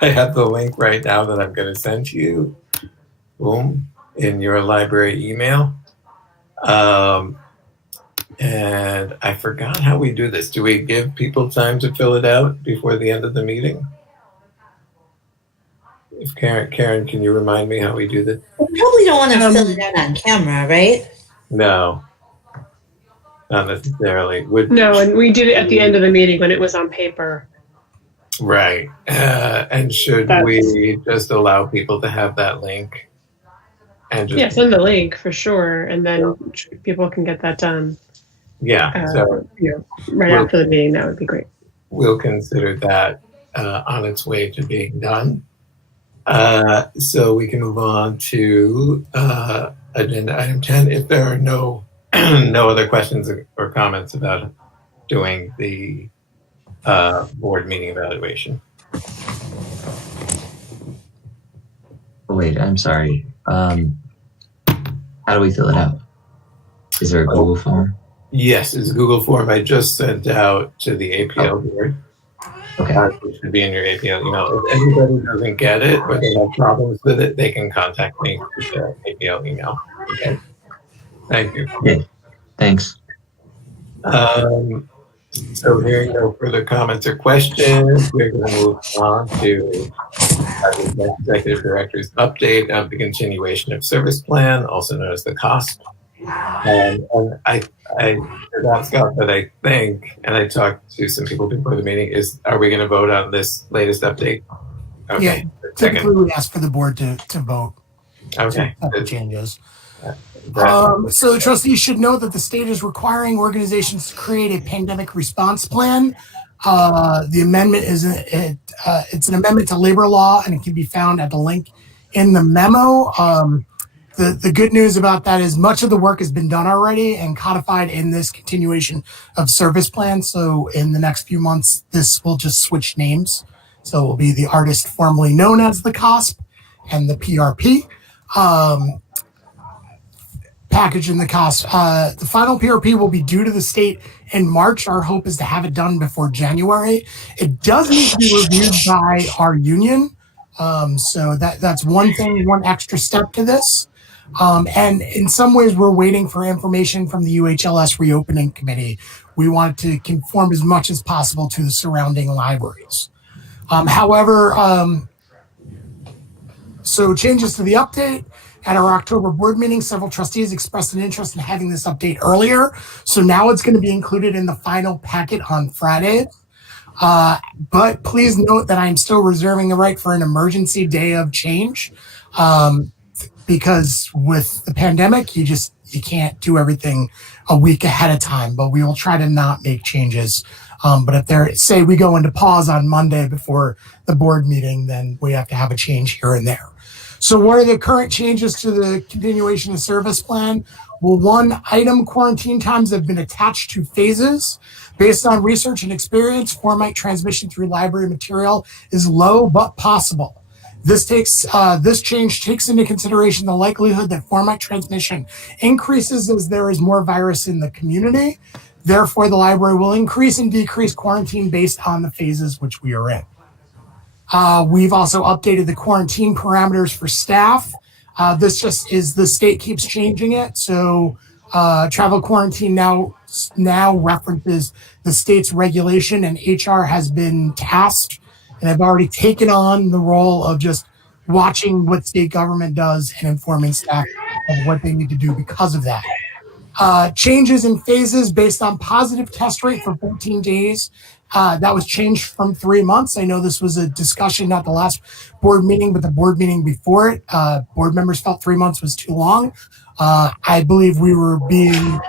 I have the link right now that I'm going to send to you. Boom, in your library email. And I forgot how we do this. Do we give people time to fill it out before the end of the meeting? If Karen, can you remind me how we do this? We probably don't want to fill it out on camera, right? No, not necessarily. No, and we did it at the end of the meeting when it was on paper. Right. And should we just allow people to have that link? And just, send the link for sure, and then people can get that done. Yeah. So right after the meeting, that would be great. We'll consider that on its way to being done. So we can move on to agenda item 10. If there are no other questions or comments about doing the board meeting evaluation. Wait, I'm sorry. How do we fill it out? Is there a Google form? Yes, it's a Google form I just sent out to the APL board. Okay. It should be in your APL email. If anybody doesn't get it or they have problems with it, they can contact me with the APL email. Okay. Thank you. Yeah. Thanks. So hearing no further comments or questions, we're going to move on to the Executive Director's update of the continuation of service plan, also known as the COSP. And I forgot, Scott, but I think, and I talked to some people before the meeting, are we going to vote on this latest update? Okay. Yeah, typically we ask for the board to vote. Okay. To changes. So the trustees should know that the state is requiring organizations to create a pandemic response plan. The amendment is it's an amendment to labor law, and it can be found at the link in the memo. The good news about that is much of the work has been done already and codified in this continuation of service plan. So in the next few months, this will just switch names. So it will be the artist formerly known as the COSP and the PRP. Package in the COSP. The final PRP will be due to the state in March. Our hope is to have it done before January. It does need to be reviewed by our union. So that's one thing, one extra step to this. And in some ways, we're waiting for information from the UHLS reopening committee. We want to conform as much as possible to the surrounding libraries. However, so changes to the update. At our October board meeting, several trustees expressed an interest in having this update earlier. So now it's going to be included in the final packet on Friday. But please note that I'm still reserving the right for an emergency day of change. Because with the pandemic, you can't do everything a week ahead of time, but we will try to not make changes. But if say we go into pause on Monday before the board meeting, then we have to have a change here and there. So what are the current changes to the continuation of service plan? Well, one item, quarantine times have been attached to phases. Based on research and experience, formite transmission through library material is low but possible. This change takes into consideration the likelihood that formite transmission increases as there is more virus in the community. Therefore, the library will increase and decrease quarantine based on the phases which we are in. We've also updated the quarantine parameters for staff. This just is the state keeps changing it. So travel quarantine now references the state's regulation, and HR has been tasked and have already taken on the role of just watching what state government does and informing staff of what they need to do because of that. Changes in phases based on positive test rate for 14 days. That was changed from 3 months. I know this was a discussion, not the last board meeting, but the board meeting before it. Board members felt 3 months was too long. I believe we were being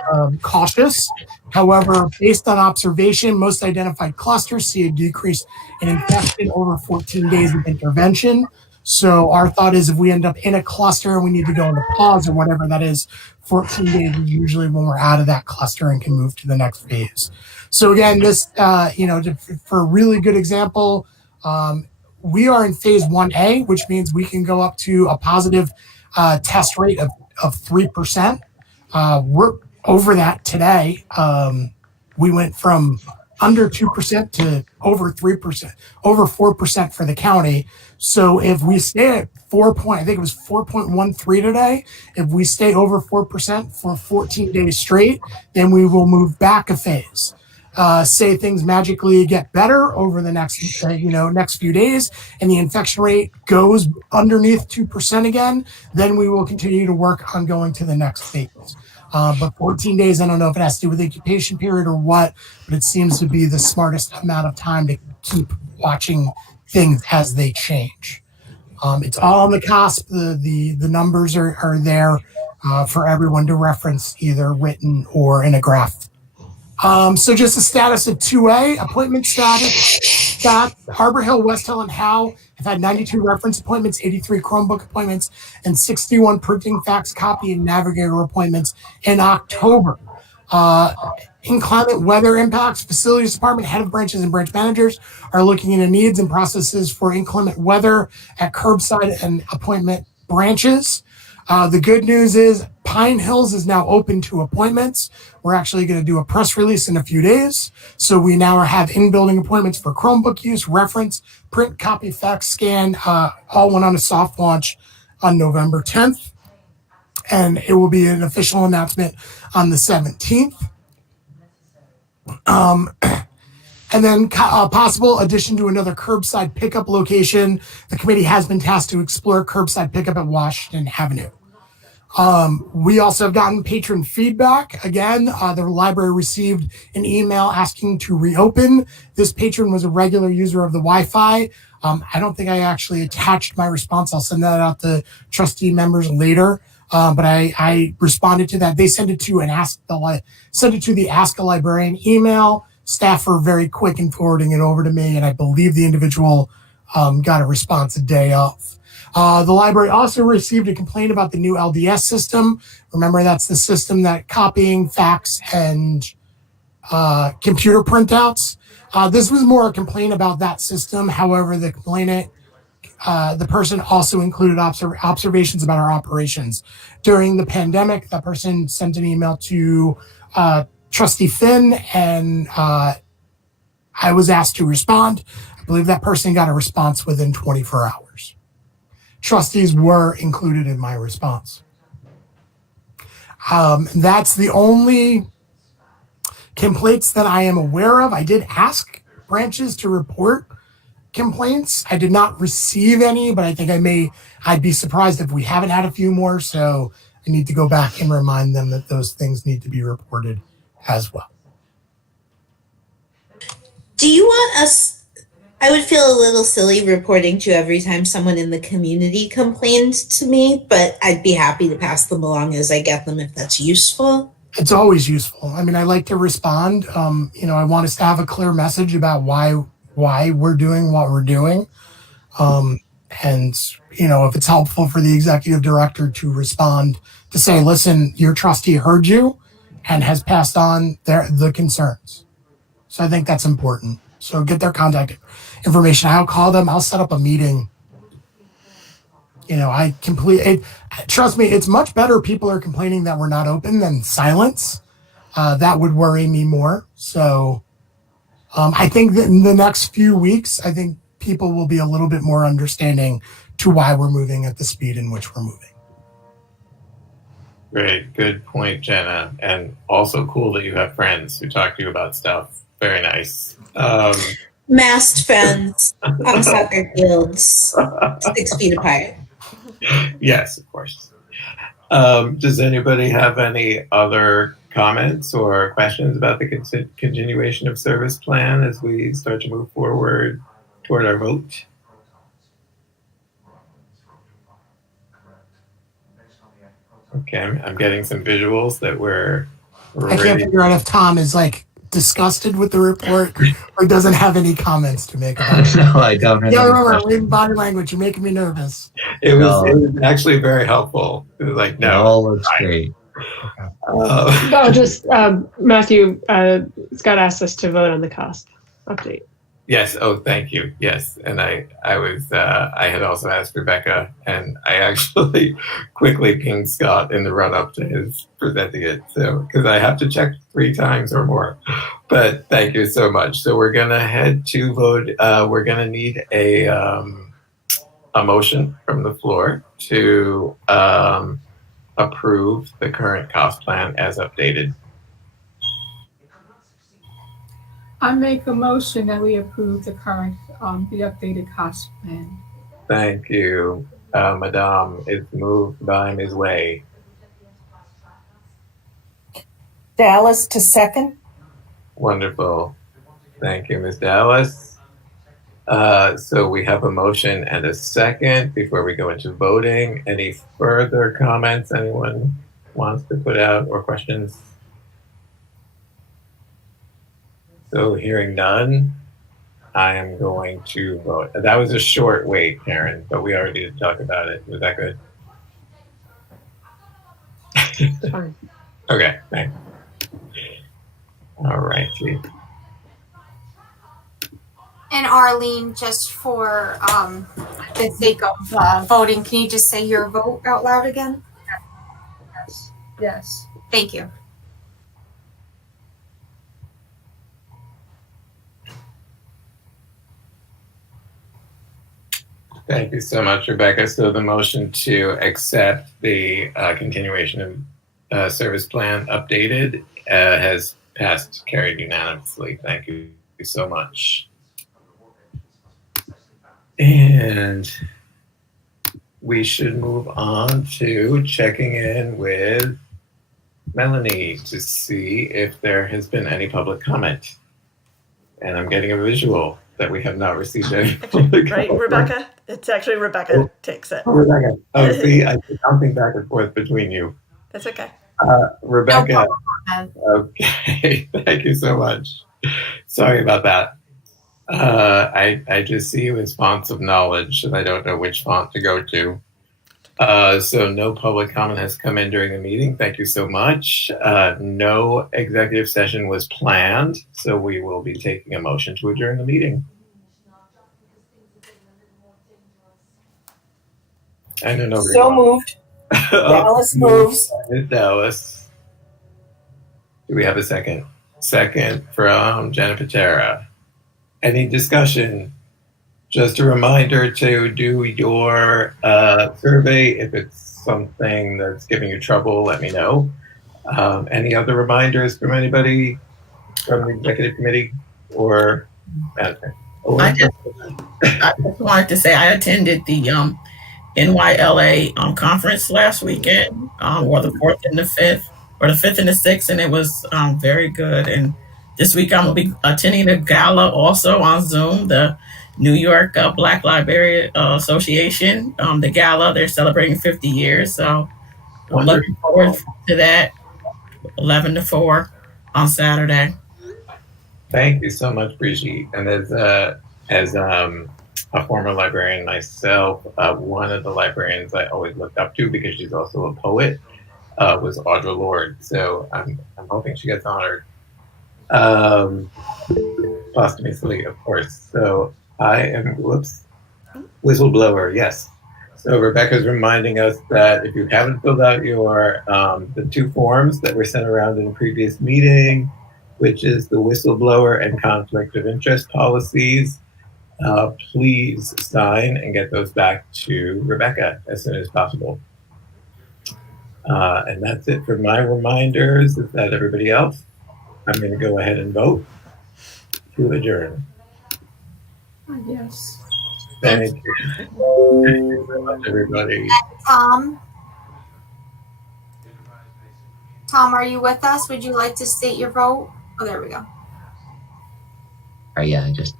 cautious. However, based on observation, most identified clusters see a decrease in infection over 14 days of intervention. So our thought is if we end up in a cluster and we need to go into pause or whatever that is, 14 days is usually when we're out of that cluster and can move to the next phase. So again, this, for a really good example, we are in phase 1A, which means we can go up to a positive test rate of 3%. We're over that today. We went from under 2% to over 3%, over 4% for the county. So if we stay at I think it was 4.13 today. If we stay over 4% for 14 days straight, then we will move back a phase. Say things magically get better over the next few days, and the infection rate goes underneath 2% again, then we will continue to work on going to the next phase. But 14 days, I don't know if it has to do with the incubation period or what, but it seems to be the smartest amount of time to keep watching things as they change. It's all on the COSP. The numbers are there for everyone to reference, either written or in a graph. So just the status of 2A, appointment status. Harbor Hill, West Hill, and Howe have had 92 reference appointments, 83 Chromebook appointments, and 61 printing, fax, copy, and navigator appointments in October. Inclement weather impacts, facilities department, head of branches and branch managers are looking into needs and processes for inclement weather at curbside and appointment branches. The good news is Pine Hills is now open to appointments. We're actually going to do a press release in a few days. So we now have in-building appointments for Chromebook use, reference, print, copy, fax, scan, all went on a soft launch on November 10th. And it will be an official announcement on the 17th. And then possible addition to another curbside pickup location. The committee has been tasked to explore curbside pickup at Washington Avenue. We also have gotten patron feedback. Again, the library received an email asking to reopen. This patron was a regular user of the Wi-Fi. I don't think I actually attached my response. I'll send that out to trustee members later. But I responded to that. They sent it to the Ask a Librarian email. Staff were very quick in forwarding it over to me, and I believe the individual got a response a day of. The library also received a complaint about the new LDS system. Remember, that's the system that copying, fax, and computer printouts. This was more a complaint about that system. However, the complainant, the person also included observations about our operations. During the pandemic, that person sent an email to Trustee Finn, and I was asked to respond. I believe that person got a response within 24 hours. Trustees were included in my response. That's the only complaints that I am aware of. I did ask branches to report complaints. I did not receive any, but I think I'd be surprised if we haven't had a few more. So I need to go back and remind them that those things need to be reported as well. Do you want us? I would feel a little silly reporting to you every time someone in the community complained to me, but I'd be happy to pass them along as I get them if that's useful. It's always useful. I mean, I like to respond. I want us to have a clear message about why we're doing what we're doing. If it's helpful for the executive director to respond to say, listen, your trustee heard you and has passed on the concerns. So I think that's important. So get their contact information. I'll call them. I'll set up a meeting. Trust me, it's much better people are complaining that we're not open than silence. That would worry me more. So I think that in the next few weeks, I think people will be a little bit more understanding to why we're moving at the speed in which we're moving. Great. Good point, Jenna. And also cool that you have friends who talk to you about stuff. Very nice. Masked friends on soccer fields, 6 feet apart. Yes, of course. Does anybody have any other comments or questions about the continuation of service plan as we start to move forward toward our vote? Okay, I'm getting some visuals that we're I can't figure out if Tom is disgusted with the report or doesn't have any comments to make about it. No, I don't have any remember, questions. reading body language, you're making me nervous. It was actually very helpful. It was It all looks great. Matthew, Scott asked us to vote on the cost update. Yes. Oh, thank you. Yes. And I had also asked Rebecca, and I actually quickly pinged Scott in the run up to his presenting it. So, because I have to check 3 times or more, but thank you so much. So we're going to head to vote. We're going to need a a motion from the floor to approve the current cost plan as updated. I make a motion that we approve the current, the updated cost plan. Thank you, Madame. It's moved by Ms. Way. Dallas to second. Wonderful. Thank you, Ms. Dallas. So we have a motion and a second before we go into voting. Any further comments anyone wants to put out or questions? So hearing none, I am going to vote. That was a short wait, Karen, but we already did talk about it. Was that good? Fine. Okay, thanks. All righty. And Arlene, just for the sake of voting, can you just say your vote out loud again? Yes. Thank you. Thank you so much, Rebecca. So the motion to accept the continuation of service plan updated has passed, carried unanimously. Thank you so much. And we should move on to checking in with Melanie to see if there has been any public comment. And I'm getting a visual that we have not received any public Right, comment. Rebecca? It's actually Rebecca takes it. Oh, Rebecca. Oh, see, I'm bouncing back and forth between you. That's okay. Rebecca. No Okay, thank you so much. Sorry about that. I just see you as fonts of knowledge, and I don't know which font to go to. So no public comment has come in during the meeting. Thank you so much. No executive session was planned, so we will be taking a motion to adjourn the meeting. I don't know. So moved. Dallas moves. Ms. Dallas. Do we have a second? Second from Jenna Patera. Any discussion? Just a reminder to do your survey. If it's something that's giving you trouble, let me know. Any other reminders from anybody from the executive committee or management? I just wanted to say I attended the NYLA conference last weekend, or the 4th and the 5th, or the 5th and the 6th, and it was very good. And this week I'm going to be attending the gala also on Zoom, the New York Black Library Association, the gala. They're celebrating 50 years, so I'm looking forward to that. 11 to 4 on Saturday. Thank you so much, Brigitte. And as a former librarian myself, one of the librarians I always looked up to because she's also a poet was Audre Lorde. So I'm hoping she gets honored posthumously, of course. So I am, whistleblower, yes. So Rebecca's reminding us that if you haven't filled out your the 2 forms that were sent around in a previous meeting, which is the whistleblower and conflict of interest policies, please sign and get those back to Rebecca as soon as possible. And that's it for my reminders. Is that everybody else? I'm going to go ahead and vote to adjourn. Yes. Thank you. Thank you so much, everybody. Tom, are you with us? Would you like to state your vote? Oh, there we go. Yeah, just.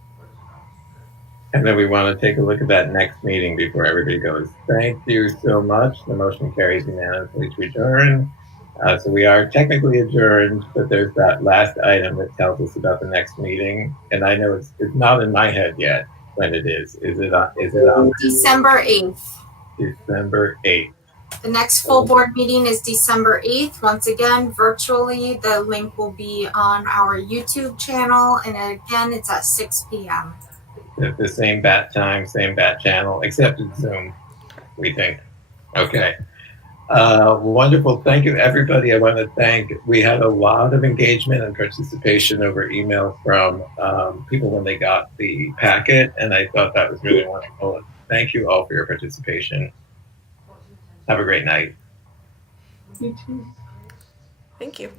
And then we want to take a look at that next meeting before everybody goes. Thank you so much. The motion carries unanimously to adjourn. So we are technically adjourned, but there's that last item that tells us about the next meeting. And I know it's not in my head yet when it is. Is it on December 8th. December 8th? The next full board meeting is December 8th. Once again, virtually. The link will be on our YouTube channel. And again, it's at 6 p.m. It's the same bat time, same bat channel, except it's Zoom, we think. Okay. Wonderful. Thank you, everybody. I want to thank, we had a lot of engagement and participation over email from people when they got the packet, and I thought that was really wonderful. thank you all for your participation. Have a great night. You too. Thank you.